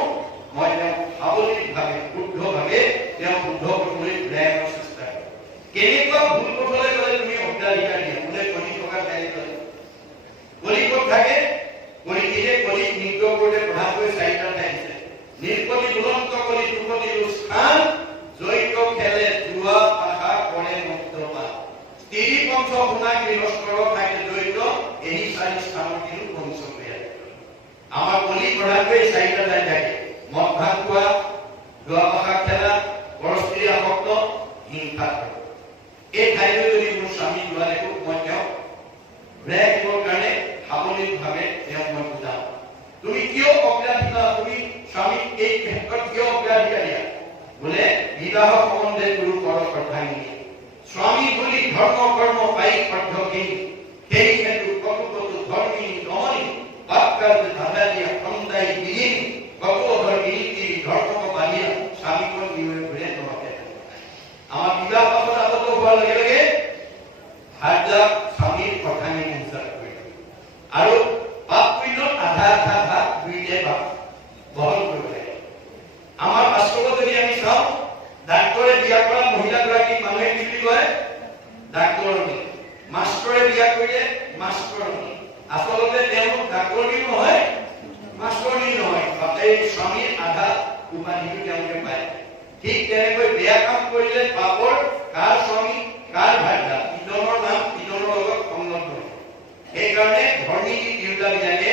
মই তেওঁক সাৱলীলভাৱে শুদ্ধভাৱে তেওঁ শুদ্ধ পথলৈ ঘূৰাই অনাৰ চেষ্টা কৰিম। কেনেকুৱা ভুল পথলৈ গ'লে তুমি অগ্ৰাধিকাৰ দিয়া? বোলে কলি থকা ঠাইত গ'লে কলি ক'ত থাকে? কলিখিনিয়ে কলিক নিগ্ৰহ কৰিলে প্ৰধানকৈ 4টা ঠাই দিছে। নিষ্পত্তি দুৰন্ত কলি দুৰ্গতি স্থান, জৈত খেলে জুৱা পাশা কৰে মদ্যপান, স্ত্ৰী পঞ্চ শুনা গৃহস্থৰ ঠাইতে জড়িত, এই 4 স্থানৰ কিন্তু পঞ্চম বেয়া। আমাৰ কলি প্ৰধানকৈ 4টা ঠাই থাকে। মদ ভাত খোৱা, জুৱা পাশা খেলা, পৰস্ত্ৰী আসক্ত, হিংসা কৰা। এই ঠাইলৈ যদি মোৰ স্বামী যোৱা দেখো মই তেওঁক ঘূৰাই ৰাখিবৰ কাৰণে সাৱলীলভাৱে তেওঁক মই বুজাম। তুমি কিয় অগ্ৰাধিকাৰ, তুমি স্বামীক এই ক্ষেত্ৰত কিয় অগ্ৰাধিকাৰ দিয়া? বোলে বিবাহ সম্বন্ধে গুৰু কৰ শ্ৰদ্ধাঙ্গী, স্বামী বুলি ধৰ্ম কৰ্ম পাই অধ্যক্ষিনী, সেই হেতু কটু কটু ধৰ্মী দমনী, বাক্যাৰ ধাৰা দিয়া সন্দায়ী বিহীন, কটু ধৰ্মী ধৰ্ম বাহিৰা, স্বামীক নিয়ে ঘূৰে নৰকে। আমাৰ বিবাহ পাছত আবদ্ধ হোৱাৰ লগে লগে ভাৰ্যাক স্বামীৰ কথাখিনি হিংসা কৰিব আৰু পাপ পুণ্যত আধা আধা ভাগ দুইটাই ভাগ বহন কৰিব লাগে। আমাৰ বাস্তৱত যদি আমি চাওঁ, ডাক্তৰে বিয়া কৰা মহিলাগৰাকীক মানুহে কি বুলি কয়? ডাক্তৰণী। মাষ্টৰে বিয়া কৰিলে মাষ্টৰণী। আচলতে তেওঁলোক ডাক্তৰণী নহয়, মাষ্টৰণী নহয়, এই স্বামীৰ আধা উপাধিটো তেওঁলোকে পায়। ঠিক তেনেকৈ বেয়া কাম কৰিলে পাপৰ কাৰ স্বামী কাৰ ভাৰ্যা, ইজনৰ নাম ইজনৰ লগত সংলগ্ন। সেইকাৰণে ধৰ্মী দেউতাবিলাকে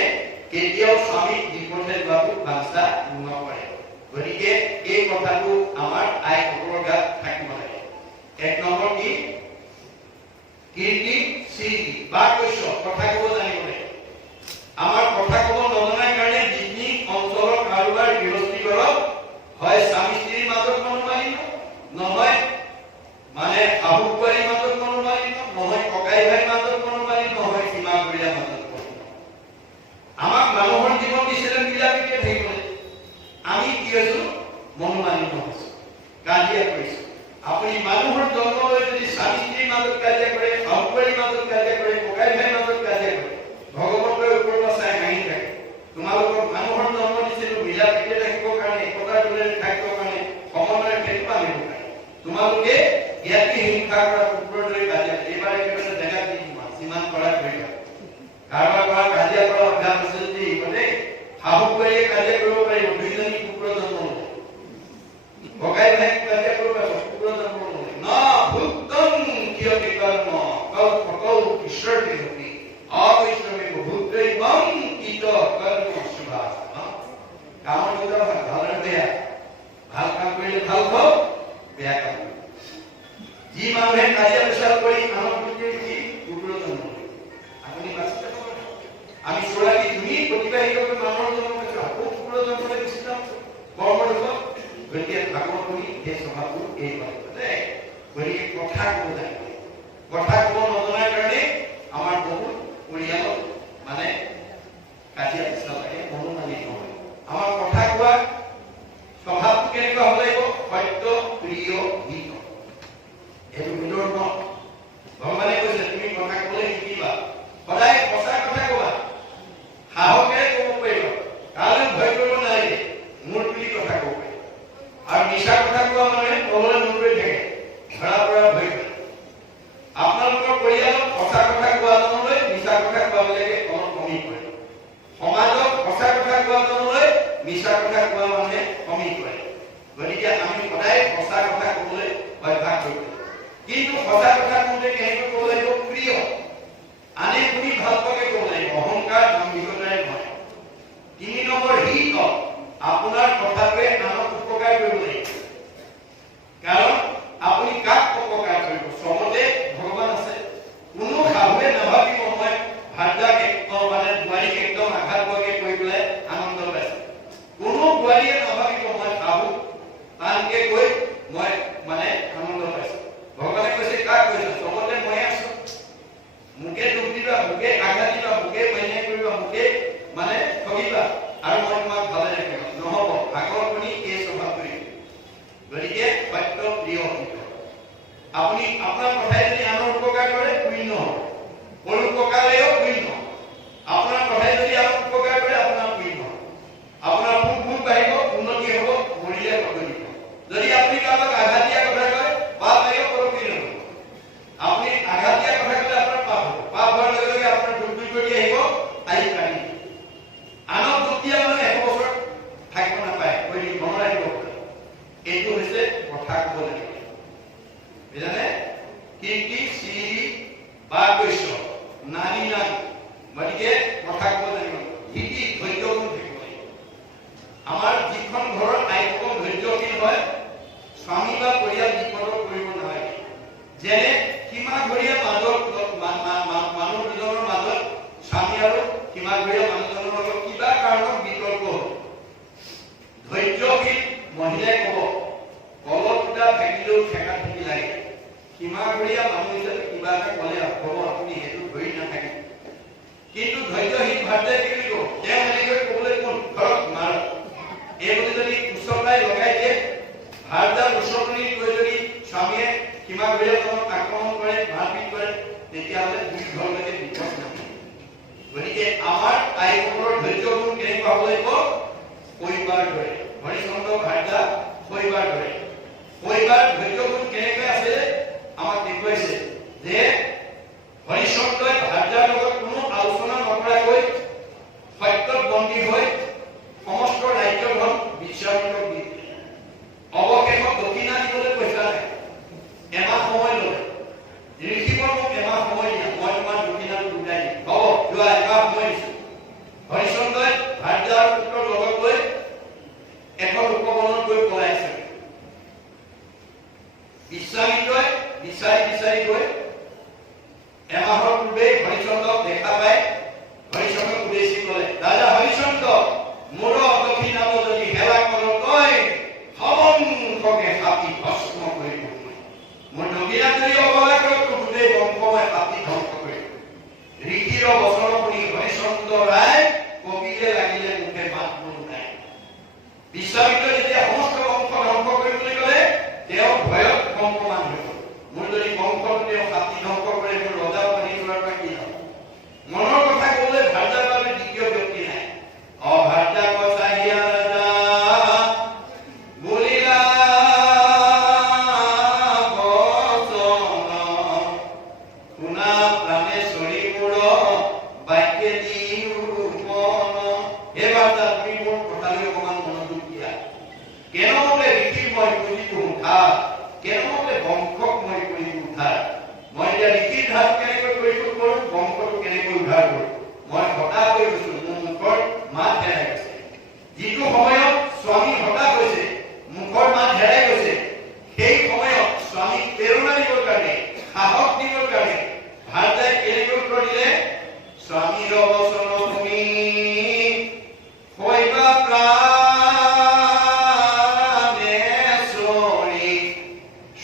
কেতিয়াও স্বামীক বিপথে যোৱাটো বাঞ্ছা নকৰে। গতিকে এই কথাটো আমাৰ আইসকলৰ গাত থাকিব লাগে। 1 নম্বৰ কি? কীৰ্তি, শ্ৰী, বাকৈশ্য, কথা ক'ব জানিব লাগে। আমাৰ কথা ক'ব নজনাৰ কাৰণে যিখিনি অঞ্চলৰ কাৰোবাৰ গৃহস্থী ঘৰত হয় স্বামী স্ত্ৰীৰ মাজত মনোমালিন্য, নহয় মানে শাহু বোৱাৰীৰ মাজত মনোমালিন্য, নহয় ককাই ভাইৰ মাজত মনোমালিন্য, নহয় সীমা কৰিয়াৰ মাজত মনোমালিন্য। আমাক মানুহৰ জীৱন দিছিলে মিলা প্ৰীতিৰে থাকিবলৈ, আমি কি হৈছো? মনোমালিন্য হৈছো, কাজিয়া কৰিছো। আপুনি মানুহৰ জন্ম লৈ যদি স্বামী স্ত্ৰীৰ মাজত কাজিয়া কৰে, শাহু বোৱাৰীৰ মাজত কাজিয়া কৰে, ককাই ভাইৰ মাজত কাজিয়া কৰে, ভগৱন্তৰ ওপৰত চাই হাঁহি থাকে। তোমালোকক মানুহৰ জন্ম দিছিলো মিলা প্ৰীতিৰে থাকিবৰ কাৰণে, একতাৰ দোলেৰে থাকিবৰ কাৰণে, সমন্বয়ৰ ক্ষেত্ৰত আনিবৰ কাৰণে। তোমালোকে ইয়াতে হিংসা কৰা কুকুৰৰ দৰে কাজিয়া, এইবাৰ একেবাৰে জেগা দি যিমান কৰা কৰিবা। কাৰোবাৰ কাজিয়া কৰা অভ্যাস আছে যদি মানে শাহু বোৱাৰীয়ে কাজিয়া কৰিব পাৰিব, দুইজনী কুকুৰৰ জন্ম ল'ব, ককাই ভাই কাজিয়া কৰিব পাৰিব, কুকুৰৰ জন্ম ল'ব ন ভূতম কিয় বিকৰ্ম কৌ ঈশ্বৰ বিভূতি অবৈষ্ণৱে ভূতৈবম কীট কৰ্ম শুভা। কামৰ ভিতৰত ভাল আৰু বেয়া, ভাল কাম কৰিলে ভাল ফল, বেয়া কাম যি মানুহে কাজিয়া পেচাল কৰি আনক কি কুকুৰৰ জন্ম লয়। আপুনি বাচিব আমি চোৰাকি ধুনি প্ৰতিবাহিত কৰি মানুহৰ জন্ম পাইছো, আকৌ কুকুৰৰ জন্ম লৈ গুচি যাম কৰ্মৰ লগত। গতিকে ভাগৱত শুনি সেই স্বভাৱটো এই হয়। গতিকে কথা ক'ব জানিব, কথা ক'ব নজনাৰ কাৰণে আমাৰ বহুত পৰিয়ালত মানে কাজিয়া পেচাল লাগে, মনোমালিন্য হয়। আমাৰ কথা কোৱা স্বভাৱটো মিছা কথা কোৱা মানুহে কমি কৰে। গতিকে আমি সদায় সঁচা কথা ক'বলৈ অভ্যাস কৰিব। কিন্তু সঁচা কথা কওঁতে কেনেকৈ ক'ব লাগিব? প্ৰিয়, আনে শুনি ভাল পোৱাকৈ ক'ব লাগিব, অহংকাৰ দাম্ভিকতাৰে নহয়। ৩ নম্বৰ, হিত, আপোনাৰ কথাটোৱে আনক উপকাৰ কৰিব লাগিব। কাৰণ আপুনি কাক উপকাৰ কৰিব? চবতে ভগৱান আছে। কোনো সাহুৱে নাভাবিব মই ভাৰ্যাক মানে বোৱাৰীক একদম আঘাত পোৱাকৈ কৈ পেলাই আনন্দ পাইছে। কোনো বোৱাৰীয়ে নাভাবিব মই সাহু টানকে কৈ মই মানে আনন্দ পাইছো। ভগৱানে কৈছে কাক কৈছে? চবতে মই আছো। মোকে দুখ দিবা, মোকে আঘাত দিবা, মোকে অন্যায় কৰিবা, মোকে মানে ঠগিবা আৰু মই তোমাক ভালে ৰাখিম, নহব। ভাগৰ শুনি এই স্বভাৱ কৰিম। গতিকে সত্য, প্ৰিয়, হিত। আপুনি আপোনাৰ কথাই যদি আনৰ উপকাৰ কৰে পুণ্য হ'ব। পৰোপকাৰেও পুণ্য। আপোনাৰ কথাই যদি আনক উপকাৰ কৰে আপোনাৰ পুণ্য হ'ব। আপোনাৰ গুণ বাঢ়িব, উন্নতি হ'ব, মৰিলে সদৰি হ'ব। যদি আপুনি কাৰোবাক আঘাত দিয়া কথা কয়, পাপ আহিব, পৰপুণ্য হ'ব। আপুনি আঘাত দিয়া কথা ক'লে আপোনাৰ পাপ হ'ব। পাপ হোৱাৰ লগে লগে আপোনাৰ দুখ দুৰ্গতি আহিব, আহি কাঢ়ি দিব। আনক দুখ দিয়া মানুহে 100 বছৰ থাকিব নাপায়, কৈ মনত ৰাখিব। এইটো হৈছে কথা ক'ব লাগিব। বুজানে? কীৰ্তি, শ্ৰী বা কৈছ নানি নানি। গতিকে কথা ক'ব লাগিব। হিতি, ধৈৰ্য গুণ থাকিব লাগিব। আমাৰ যিখন ঘৰৰ আইসকল ধৈৰ্যশীল হয়, স্বামী বা পৰিয়াল বিপদত পৰিব নালাগে। যেনে সীমাঘৰীয়া মানুহ দুজনৰ মাজত স্বামী আৰু সীমাঘৰীয়া মানুহজনৰ লগত কিবা কাৰণত বিতৰ্ক হ'ল। ধৈৰ্যশীল মহিলাই ক'ব, কলত দুটা থাকিলেও ঠেকা ঠেকি লাগে। সীমাঘৰীয়া মানুহ হিচাপে কিবা এটা ক'লে হ'ব, আপুনি সেইটো ধৰি নাথাকিব। কিন্তু ধৈৰ্যশীল ভাৰ্যাই কি বুলি ক'ব? তেওঁ এনেকৈ ক'বলৈ কোন? ধৰক মাৰ এইবুলি যদি উচ্চতাই লগাই দিয়ে, ভাৰ্যাৰ উচ্চতনি কৈ যদি স্বামীয়ে সীমাঘৰীয়াজনক আক্ৰমণ কৰে, মাৰপিট কৰে, তেতিয়াহ'লে দুই ঘৰলৈকে বিপদ নাহে। গতিকে আমাৰ আইসকলৰ ধৈৰ্য গুণ কেনেকুৱা হ'ব লাগিব? শৈবাৰ দৰে। হৰিচন্দ্ৰ ভাৰ্যা শৈবাৰ দৰে। শৈবাৰ ধৈৰ্য গুণ কেনেকৈ আছে আমাক দেখুৱাইছে যে হৰিচন্দ্ৰই ভাৰ্যাৰ লগত কোনো আলোচনা নকৰাকৈ সত্যত বন্দী হৈ সমস্ত ৰাজ্যধন বিশ্বামিত্ৰক দি দিলে। অৱশেষত দক্ষিণা দিবলৈ পইচা নাই। এমাহ সময় ল'লে। ঋষিবৰ মোক এমাহ সময় দিয়া, মই তোমাৰ দক্ষিণাটো গোটাই দিম। হ'ব, যোৱা, এমাহ সময় দিছো। হৰিচন্দ্ৰই ভাৰ্যাৰ পুত্ৰৰ লগত গৈ এখন উপবনত গৈ পলাই আছে। বিশ্বামিত্ৰই বিচাৰি বিচাৰি গৈ এমাহৰ পূৰ্বেই হৰিচন্দ্ৰক দেখা পাই হৰিচন্দ্ৰক উদ্দেশ্যি ক'লে, ৰাজা হৰিচন্দ্ৰ, মোৰ দক্ষিণাটো যদি হেলা কৰ তই সমংখকে হাতী ভস্ম কৰিব। মোৰ দক্ষিণা যদি অৱহেলা কৰ তোৰ গোটেই বংশ মই হাতী ধ্বংস কৰিম। ঋষিৰ বচন শুনি হৰিচন্দ্ৰ ৰায় কপিলে লাগিলে, মুখে মাত নুঠায়। বিশ্বামিত্ৰ যেতিয়া সমস্ত বংশ ধ্বংস কৰিবলৈ গ'লে তেওঁ ভয়ত কম্পমান হৈ গ'ল। মোৰ যদি বংশটো তেওঁ হাতী ধ্বংস কৰে, মোৰ ৰজা পানী কৰাৰ পৰা কি হ'ব? মনৰ কথা ক'বলৈ ভাৰ্যাৰ বাবে দ্বিতীয় ব্যক্তি নাই। ভাৰ্যা কছাহিয়া ৰাজা বলিলা বচন, শুনা প্ৰাণে চৰি মোৰ বাক্যে দিওপন। হে ভাৰ্যা, তুমি মোৰ কথালৈ অকমান মনোযোগ দিয়া। কেনেমতে ঋষিৰ মই পুঁজিটো উদ্ধাৰ, কেনেমতে বংশক মই কৰি উদ্ধাৰ। মই এতিয়া ঋষিৰ ধাৰ কেনেকৈ পৰিশোধ কৰোঁ, বংশটো কেনেকৈ উদ্ধাৰ কৰোঁ। মই হতাশ হৈ গৈছো, মোৰ মুখৰ মাত হেৰাই গৈছে। যিটো সময়ত স্বামী হতাশ হৈছে, মুখৰ মাত হেৰাই গৈছে, সেই সময়ত স্বামীক প্ৰেৰণা দিবৰ কাৰণে, সাহস দিবৰ কাৰণে ভাৰ্যাই কেনেকৈ উত্তৰ দিলে? স্বামীৰ বচন শুনি শৈবা প্ৰাণে চৰি,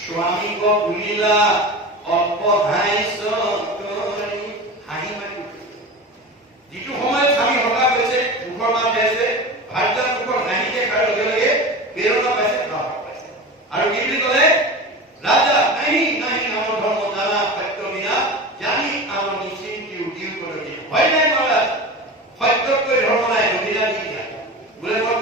স্বামীক বুলিলা অপহাস্য কৰি। হাঁহি মাৰি যিটো সময়ত স্বামী হতাশ হৈছে, মুখৰ মাত হেৰাইছে, ভাৰ্যাৰ মুখৰ হাঁহি দেখাৰ লগে লগে প্ৰেৰণা পাইছে, সাহস পাইছে। আৰু কি বুলি ক'লে? ৰাজা নাহি নাহি নাম ধৰ্ম জানা, সত্য বিনা জানি আন নিচিন্তি উদিও কৰি। হয় নাই মহাৰাজ, সত্যতকৈ ধৰ্ম নাই, দক্ষিণা দি দিয়া। বোলে মই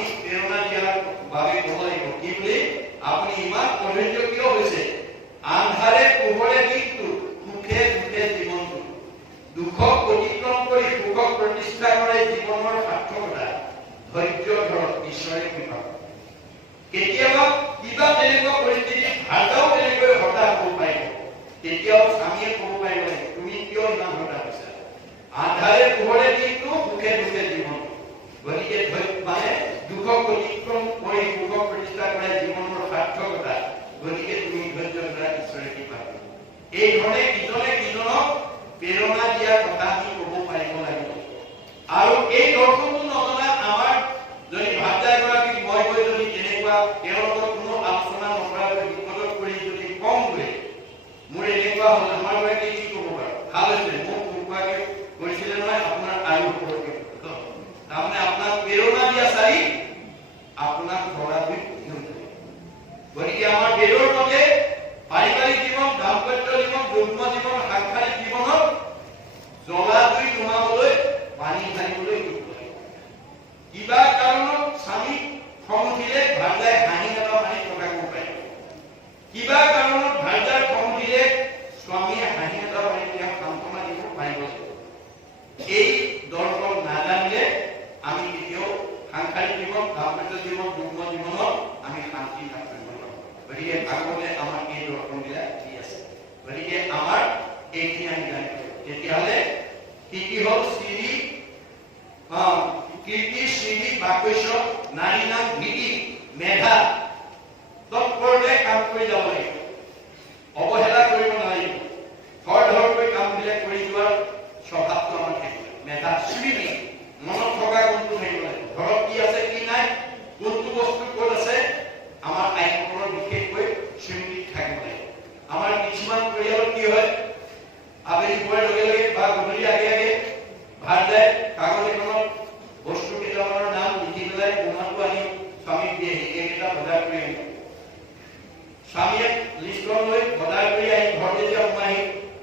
আমি প্ৰেৰণা দিয়াৰ বাবে ক'ব লাগিব কি বুলি আপুনি ইমান অধৈৰ্য কিয় হৈছে আন্ধাৰে পোহৰে দিনটো সুখে দুখে জীৱনটো দুখক অতিক্ৰম কৰি সুখক প্ৰতিষ্ঠা কৰে জীৱনৰ সাৰ্থকতা ধৈৰ্য ধৰক ঈশ্বৰে কৃপা কেতিয়াবা কিবা তেনেকুৱা পৰিস্থিতিত ভাগাও তেনেকৈ হতাশ হ'ব পাৰিব তেতিয়াও স্বামীয়ে ক'ব পাৰিব তুমি কিয় ইমান হতাশ হৈছা আন্ধাৰে পোহৰে দিনটো সুখে দুখে জীৱনটো গতিকে মানে দুখক অতিক্ৰম কৰি সুখক প্ৰতিষ্ঠা কৰে জীৱনৰ সাৰ্থকতা গতিকে তুমি ধৈৰ্য ধৰা ঈশ্বৰে কৃপা এই ধৰণে ইজনে সিজনক প্ৰেৰণা দিয়া কথা আমি ক'ব পাৰিব লাগিব আৰু এই দৰ্শনটো নজনা আমাৰ যদি ভাতৃগৰাকীক মই গৈ যদি তেনেকুৱা তেওঁৰ লগত কোনো আলোচনা নকৰাকৈ বিপদত পৰি যদি কম গৈ মোৰ এনেকুৱা হ'ল আমাৰ গৰাকী কি ক'ব বাৰু ভাল হৈছে মোক কোনোবাকে কৈছিলে নহয় আপোনাৰ আৰু ওপৰতে তাৰমানে আপোনাক প্ৰেৰণা দিয়া চাৰি আপোনাক ধৰা দুই গতিকে আমাৰ বেদৰ মতে পাৰিবাৰিক জীৱন দাম্পত্য জীৱন যৌন জীৱন সাংসাৰিক জীৱনত জ্বলা জুই নুমাবলৈ পানী ঢালিবলৈ কিবা কাৰণত স্বামী খং উঠিলে ভাৰ্যাই হাঁহি এটা পানী প্ৰকাশ কৰিব পাৰিব কিবা কাৰণত ভাৰ্যাৰ খং উঠিলে স্বামীয়ে হাঁহি এটা পানী তেওঁক সান্তনা দিব পাৰিব এই দৰ্শন নাজানিলে আমি কেতিয়াও সাংসাৰিক জীৱন দাম্পত্য জীৱন যৌন জীৱনত আমি শান্তি লাভ কৰিব নোৱাৰোঁ গতিকে ভাগৱতে আমাক এই দৰ্শনবিলাক দি আছে গতিকে আমাৰ এইখিনি আমি জানিব তেতিয়াহ'লে কি হ'ল শ্ৰী কীৰ্তি শ্ৰী বাক্য নাৰী নাম ভীতি মেধা তৎপৰতে কাম কৰি যাব লাগিব অৱহেলা কৰিব নালাগিব ঘৰ ধৰকৈ কামবিলাক কৰি যোৱাৰ স্বভাৱটো আমাৰ থাকিব মেধা স্মৃতি মনত থকা কোনটো থাকিব লাগিব ঘৰত কি আছে কি নাই কোনটো বস্তু ক'ত আছে আমাৰ আইসকলৰ বিশেষকৈ স্মৃতি থাকিব লাগিব আমাৰ কিছুমান পৰিয়ালত কি হয় আবেলি পোৱাৰ লগে লগে বা গধূলি আগে আগে ভাত যায় কাগজ এখনত বস্তু কেইটামানৰ নাম লিখি পেলাই কোণাটো আনি স্বামীক দিয়ে এইকেইটা বজাৰ কৰি আনিব স্বামীয়ে লিষ্টখন লৈ বজাৰ কৰি আহি ঘৰ যেতিয়া সোমাই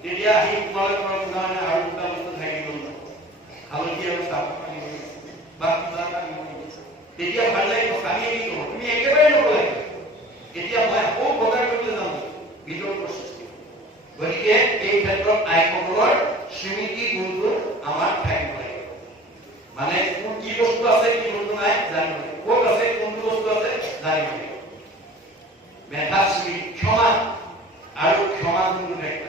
তেতিয়া আহি তোমালোকৰ কাৰণে আৰু দুটা বস্তু থাকি গ'ল হালধি আৰু চাবোন আনিব বা কিবা এটা আনিব তেতিয়া ভাল লাগিব স্বামীয়ে কি ক'ব তুমি একেবাৰে নক'ব লাগিব এতিয়া মই আকৌ বজাৰ কৰিবলৈ যাম বিতৰ্ক সৃষ্টি গতিকে এই ক্ষেত্ৰত আইসকলৰ স্মৃতি গুণটো আমাৰ থাকিব লাগিব মানে কি বস্তু আছে কি বস্তু নাই জানিব লাগিব ক'ত আছে কোনটো বস্তু আছে জানিব লাগিব মেধা স্মৃতি ক্ষমা আৰু ক্ষমা গুণটো থাকিব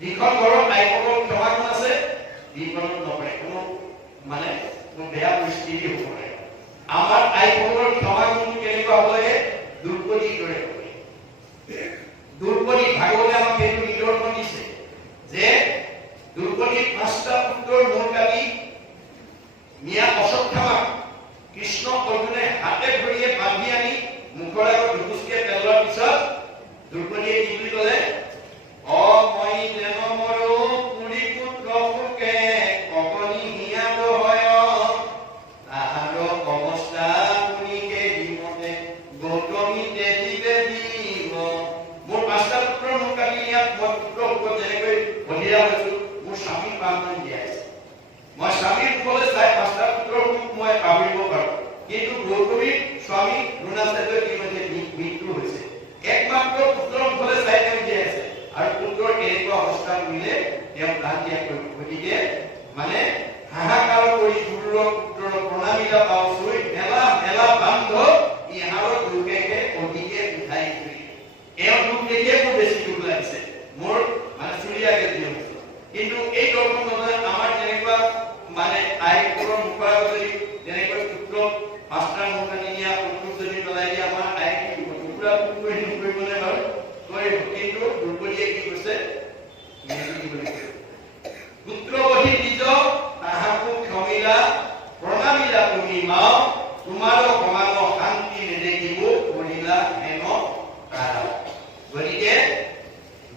যিখন ঘৰত আইসকলৰ ক্ষমা গুণ আছে বিপদত নপৰে কোনো মানে বেয়া পৰিস্থিতি হ'ব পাৰে আমাৰ আইসকলৰ ক্ষমা গুণটো কেনেকুৱা হ'ব লাগে দুৰ্গতিৰ দৰে হ'ব লাগে দুৰ্গতি ভাগৱতে আমাক সেইটো নিদৰ্শন দিছে যে দুৰ্গতিৰ 5টা পুত্ৰৰ মূৰ কাটি মিয়া অশ্বত্থামাক কৃষ্ণ অৰ্জুনে হাতে ভৰিয়ে বান্ধি আনি মুখৰ আগত দুখুচকে পেলোৱাৰ পিছত দুৰ্গতিয়ে কি বুলি ক'লে অ মই যেন মৰো পুৰি পুত্ৰ সুকে ককনি হিয়াত হয় তাহাৰ অৱস্থা শুনিকে দিমতে গৌতমীতে দিবে দিব মোৰ 5টা পুত্ৰৰ মুখ কাটি ইয়াত মই পুত্ৰ ওপৰত যেনেকৈ বধিৰা হৈছো মোৰ স্বামীক বান্ধন দিয়াইছে মই স্বামীৰ ওপৰলৈ চাই 5টা পুত্ৰৰ মুখ মই পাহৰিব পাৰোঁ কিন্তু গৌতমীৰ স্বামী দ্ৰোণাচাৰ্যৰ ইতিমধ্যে মৃত্যু হৈছে একমাত্ৰ পুত্ৰৰ মুখলৈ চাই তেওঁ জীয়াই আছে আৰু পুত্ৰৰ এনেকুৱা অৱস্থা শুনিলে তেওঁ প্ৰাণ ত্যাগ কৰিব গতিকে মানে হাহাকাৰ কৰি গুৰুৰ পুত্ৰৰ প্ৰণামিলা পাওঁ চুই মেলা মেলা বান্ধ ইহাৰৰ দুৰ্গেকে অধিকে উঠাই থৈ এওঁ দুখ দেখিয়ে মোৰ বেছি দুখ লাগিছে মোৰ মানে চুৰিয়াকে দিয়ে কিন্তু এই দৰ্শন নজনা আমাৰ যেনেকুৱা মানে আইসকলৰ মুখৰ আগত যদি যেনেকৈ পুত্ৰ 5টা মুখ কাটি নিয়া পুত্ৰক যদি পেলাই দিয়ে আমাৰ আই কি কৰিব টুকুৰা টুকুৰি নকৰিবনে বাৰু কৰিব কিন্তু দুৰ্গতিয়ে কি কৈছে পুত্ৰবধি নিজ তাহাকো ক্ষমিলা প্ৰণামিলা তুমি মাও তোমাৰ সমান শান্তি নেদেখিব কৰিলা হেন গতিকে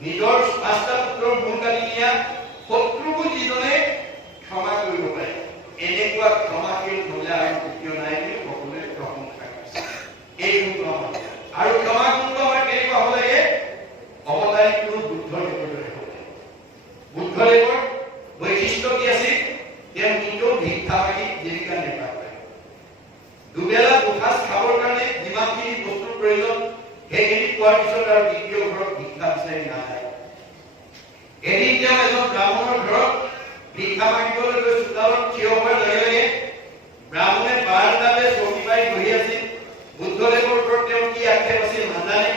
নিজৰ 5টা পুত্ৰৰ মূৰ কাটি নিয়া শত্ৰুকো যিজনে ক্ষমা কৰিব পাৰে এনেকুৱা ক্ষমাশীল মহিলা আৰু দ্বিতীয় নাই বুলি সকলোৱে প্ৰশংসা কৰিছে এই গুণটো আমাৰ আৰু ক্ষমা গুণটো আমাৰ কেনেকুৱা হ'ব লাগে অৱতাৰিক কোনো বুদ্ধদেৱৰ দৰে হ'ব লাগে বুদ্ধদেৱৰ বৈশিষ্ট্য কি আছিল তেওঁ নিজেও ভিক্ষা মাগি জীৱিকা নিৰ্বাহ কৰে দুবেলা দুসাঁজ পোৱাৰ পিছত আৰু দ্বিতীয় ঘৰত ভিক্ষা বিচাৰি নাযায়। এদিন তেওঁ এজন ব্ৰাহ্মণৰ ঘৰত ভিক্ষা মাগিবলৈ গৈ চোতালত থিয় হোৱাৰ লগে লগে ব্ৰাহ্মণে বাৰান্দাতে চকী পাৰি বহি আছিল। বুদ্ধদেৱৰ ওপৰত তেওঁ কি আক্ষেপ আছিল নাজানে।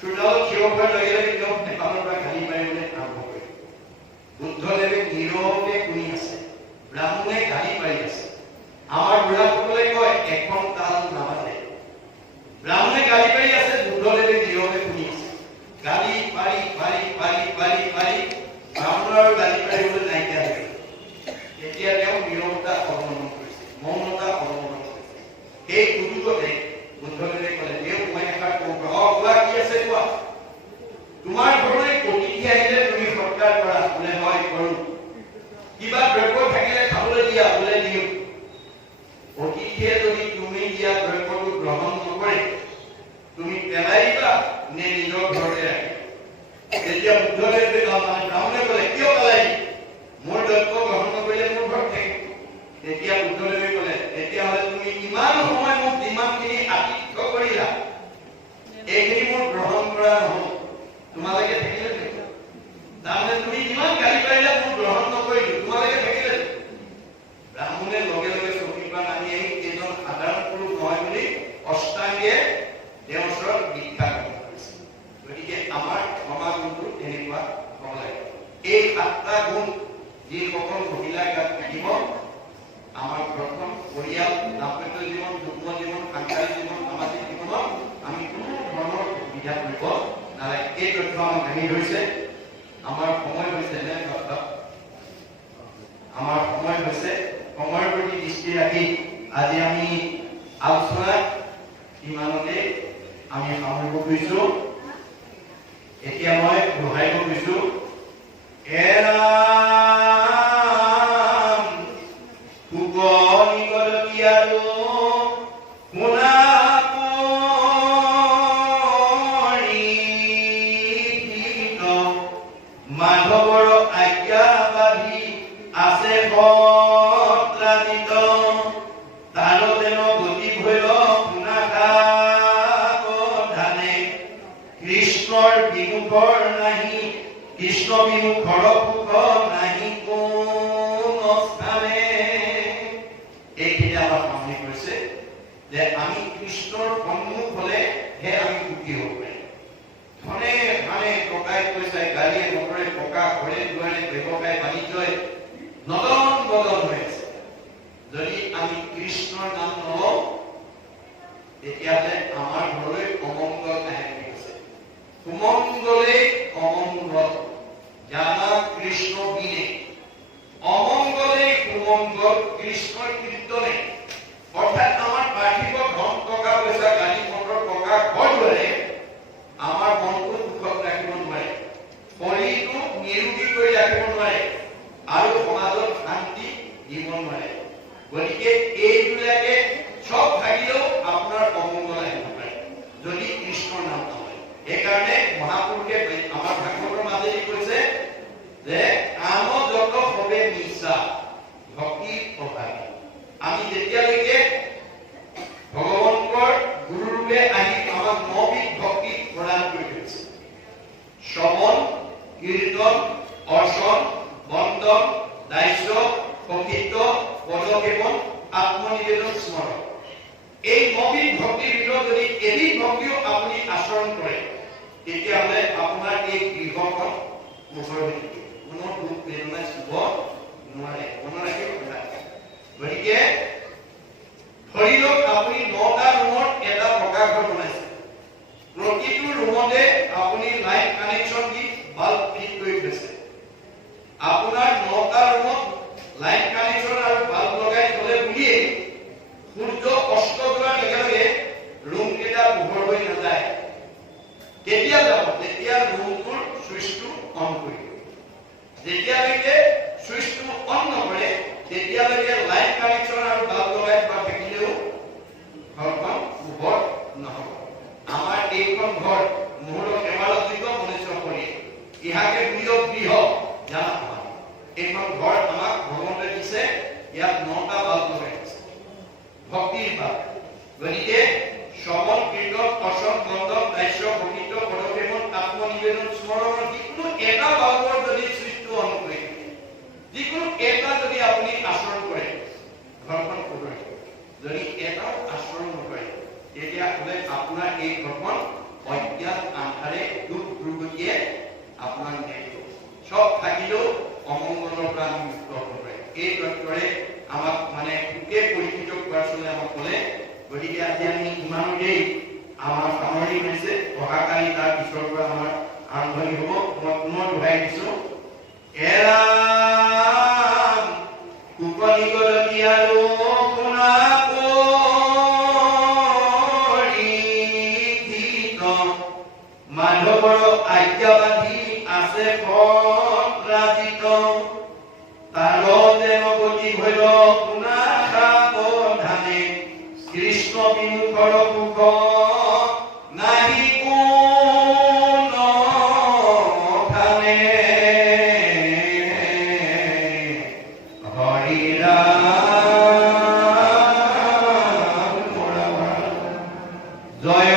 চোতালত থিয় হোৱাৰ লগে লগে তেওঁ এফালৰ পৰা গালি পাৰিবলৈ আৰম্ভ কৰিলে। বুদ্ধদেৱে নীৰৱে শুনি আছে, ব্ৰাহ্মণে গালি পাৰি আছে। আমাৰ বুঢ়াসকলে কয় এখন তাল নাবাজে। ব্ৰাহ্মণে গালি পাৰি আছে, বুদ্ধদেৱে নীৰৱে শুনি আছে। গালি পাৰি পাৰি পাৰি পাৰি পাৰি ব্ৰাহ্মণৰ গালি পাৰিবলৈ নাইকিয়া হৈ গ'ল। এতিয়া তেওঁ নীৰৱতা অৱলম্বন কৰিছে, মৌনতা অৱলম্বন কৰিছে। সেই সুযোগতে বুদ্ধদেৱে ক'লে, দেউ মই এষাৰ কওঁ, কোৱা কি আছে কোৱা। তোমাৰ ঘৰলৈ অতিথি আহিলে তুমি সৎকাৰ কৰা? বোলে হয় কৰো। কিবা দ্ৰব্য থাকিলে খাবলৈ দিয়া? বোলে দিওঁ। অতিথিয়ে যদি তুমি দিয়া দ্ৰব্যটো গ্ৰহণ নকৰে তুমি পেলাই দিবা নে নিজৰ ঘৰতে ৰাখিবা? তেতিয়া বুদ্ধদেৱে ব্ৰাহ্মণে ক'লে, কিয় পেলাই দিম? মোৰ দ্ৰব্য গ্ৰহণ নকৰিলে মোৰ ঘৰত থাকিব। তেতিয়া বুদ্ধদেৱে ক'লে, তেতিয়াহ'লে তুমি ইমান সময় মোক যিমানখিনি আতিথ্য কৰিলা এইখিনি মোৰ গ্ৰহণ কৰা নহ'ব, তোমালোকে থাকিলে থাকিব। তাৰমানে তুমি যিমান গালি পাৰিলা মোৰ গ্ৰহণ নকৰিলো, তোমালোকে থাকিলে। ব্ৰাহ্মণে লগে লগে চকীৰ পৰা নামি আহি এজন সাধাৰণ পুৰুষ নহয় বুলি অষ্টাংগে তেওঁৰ ওচৰত ভিক্ষা গ্ৰহণ কৰিছে। গতিকে আমাৰ সমাজতো তেনেকুৱা হ'ব লাগে। এই 7টা গুণ যিসকল মহিলাৰ গাত থাকিব, আমাৰ ঘৰখন, পৰিয়াল, দাম্পত্য জীৱন, যুগ্ম জীৱন, সাংসাৰিক জীৱন, সামাজিক জীৱনত আমি কোনো ধৰণৰ সুবিধা কৰিব নালাগে। এই তথ্য আমাক দাঙি ধৰিছে। আমাৰ সময় হৈছে নে? আমাৰ সময় হৈছে। সময়ৰ প্ৰতি দৃষ্টি ৰাখি আজি আমি আলোচনা ইমানতে আমি সামৰিব খুজিছো। এতিয়া মই দোহাৰিব খুজিছো, মাধৱৰ আজ্ঞাবাদী আছে সত্ৰাজিত, তাৰ যেন গতি ভৈৰ শুনাধানে, কৃষ্ণৰ বিমুখৰ নাহি, কৃষ্ণ বিমুখৰ সুখ নাহি কোন স্থানে। এইখিনি আমাৰ সামৰি কৰিছে যে আমি কৃষ্ণৰ সন্মুখ হলেহে আমি সুখী হ'ব পাৰিম। ধনে ধানে টকাই পইচাই গাড়ীয়ে মটৰে টকা ঘৰে দুৱাৰে ব্যৱসায় বাণিজ্যই নদন বদন হৈ আছে। যদি আমি কৃষ্ণৰ নাম নলওঁ তেতিয়াহ'লে আমাৰ ঘৰলৈ অমংগল নাহে বুলি কৈছে। সুমংগলে অমংগল জানা কৃষ্ণ বিনে, অমংগলে সুমংগল কৃষ্ণৰ কীৰ্তনে। অৰ্থাৎ আমাৰ পাৰ্থিৱ ধন টকা পইচা গাড়ী মটৰ টকা ঘৰ দুৱাৰে আমাৰ মনটো সুখত ৰাখিব নোৱাৰে, শৰীৰটো নিৰোগী কৰি ৰাখিব নোৱাৰে আৰু সমাজত শান্তি দিব নোৱাৰে। গতিকে এইবিলাকে চব থাকিলেও আপোনাৰ অমংগল আহিব পাৰে যদি কৃষ্ণৰ নাম নলয়। সেইকাৰণে মহাপুৰুষে আমাৰ ভাগৱতৰ মাজেদি কৈছে যে কাম যত সবে মিছা ভক্তিৰ অভাৱী। আমি যেতিয়ালৈকে ভগৱন্তৰ গুৰুৰূপে আহি আমাক 9বিধ ভক্তি প্ৰদান কৰি থৈছে, শ্ৰৱণ, কীৰ্তন, অৰ্চন, বন্দন, দাস্য, সখিত্ব, পদসেৱন, আত্মনিবেদন, স্মৰণ। এই 9বিধ ভক্তিৰ ভিতৰত যদি এবিধ ভক্তিও আপুনি আচৰণ কৰে তেতিয়াহ'লে আপোনাৰ এই গৃহখন মুখৰ হৈ থাকিব, কোনো দুখ বেদনাই চুব নোৱাৰে। মনত ৰাখিব কথা। গতিকে ধৰি লওক আপুনি 9টা ৰুমত এটা পকা ঘৰ বনাইছে, প্ৰতিটো ৰুমতে আপুনি লাইট কানেকশ্যন দি বাল্ব ফিট কৰি থৈছে। আপোনাৰ 9টা ৰুমত লাইট কানেকশ্যন আৰু বাল্ব লগাই থলে বুলিয়ে সূৰ্য অস্ত যোৱাৰ লগে লগে ৰুম কেইটা পোহৰ হৈ নাযায়। কেতিয়া যাব? যেতিয়া ৰুমটোৰ চুইচটো অন কৰিব। যেতিয়ালৈকে চুইচটো অন নকৰে তেতিয়ালৈকে লাইট কানেকশ্যন আৰু বাল্ব লগাই থোৱা থাকিলেও ঘৰখন পোহৰ নহ'ব। আমাৰ এইখন ঘৰ মোহৰ সেৱালযোগ্য মনুষ্য শৰীৰ, ইহাকে প্ৰিয় গৃহ জানা নহয়। এইখন ঘৰ আমাক ভগৱন্তে দিছে, ইয়াত 9টা বাল্ব লগাই দিছে, ভক্তিৰ বাল্ব। গতিকে শ্ৰৱণ, কীৰ্তন, অৰ্চন, বন্দন, দাস্য, সখিত্ব, নিবেদন স্মৰণৰ যিকোনো এটা ভাৱৰ যদি সৃষ্টি অনুকৰি যিকোনো এটা যদি আপুনি আচৰণ কৰে ঘৰখন কৰে যদি এটাও আচৰণ নকৰে তেতিয়াহ'লে আপোনাৰ এই ঘৰখন অজ্ঞাত আন্ধাৰে দুখ দুৰ্গতিয়ে আপোনাৰ নেৰিব সব থাকিলেও অমংগলৰ পৰা আমি মুক্ত হ'ব পাৰে এই তত্ত্বৰে আমাক মানে সুখে পৰিচিত কৰাৰ চলে আমাক ক'লে গতিকে আজি আমি ইমানতেই আমাৰ সামৰণি হৈছে অহাকালি তাৰ পিছৰ পৰা আমাৰ আৰম্ভণি হ'ব মই পুনৰ দোহাই দিছো এৰাম কুকনি গলতি আৰু শুনা পৰিচিত মাধৱৰ আজ্ঞাবাদী আছে ৰাজিত তালতে নগতি হৈল শুনা সাৱধানে কৃষ্ণ বিমুখৰ মুখ নাহি কোন ঠানে হৰি ৰাম জয়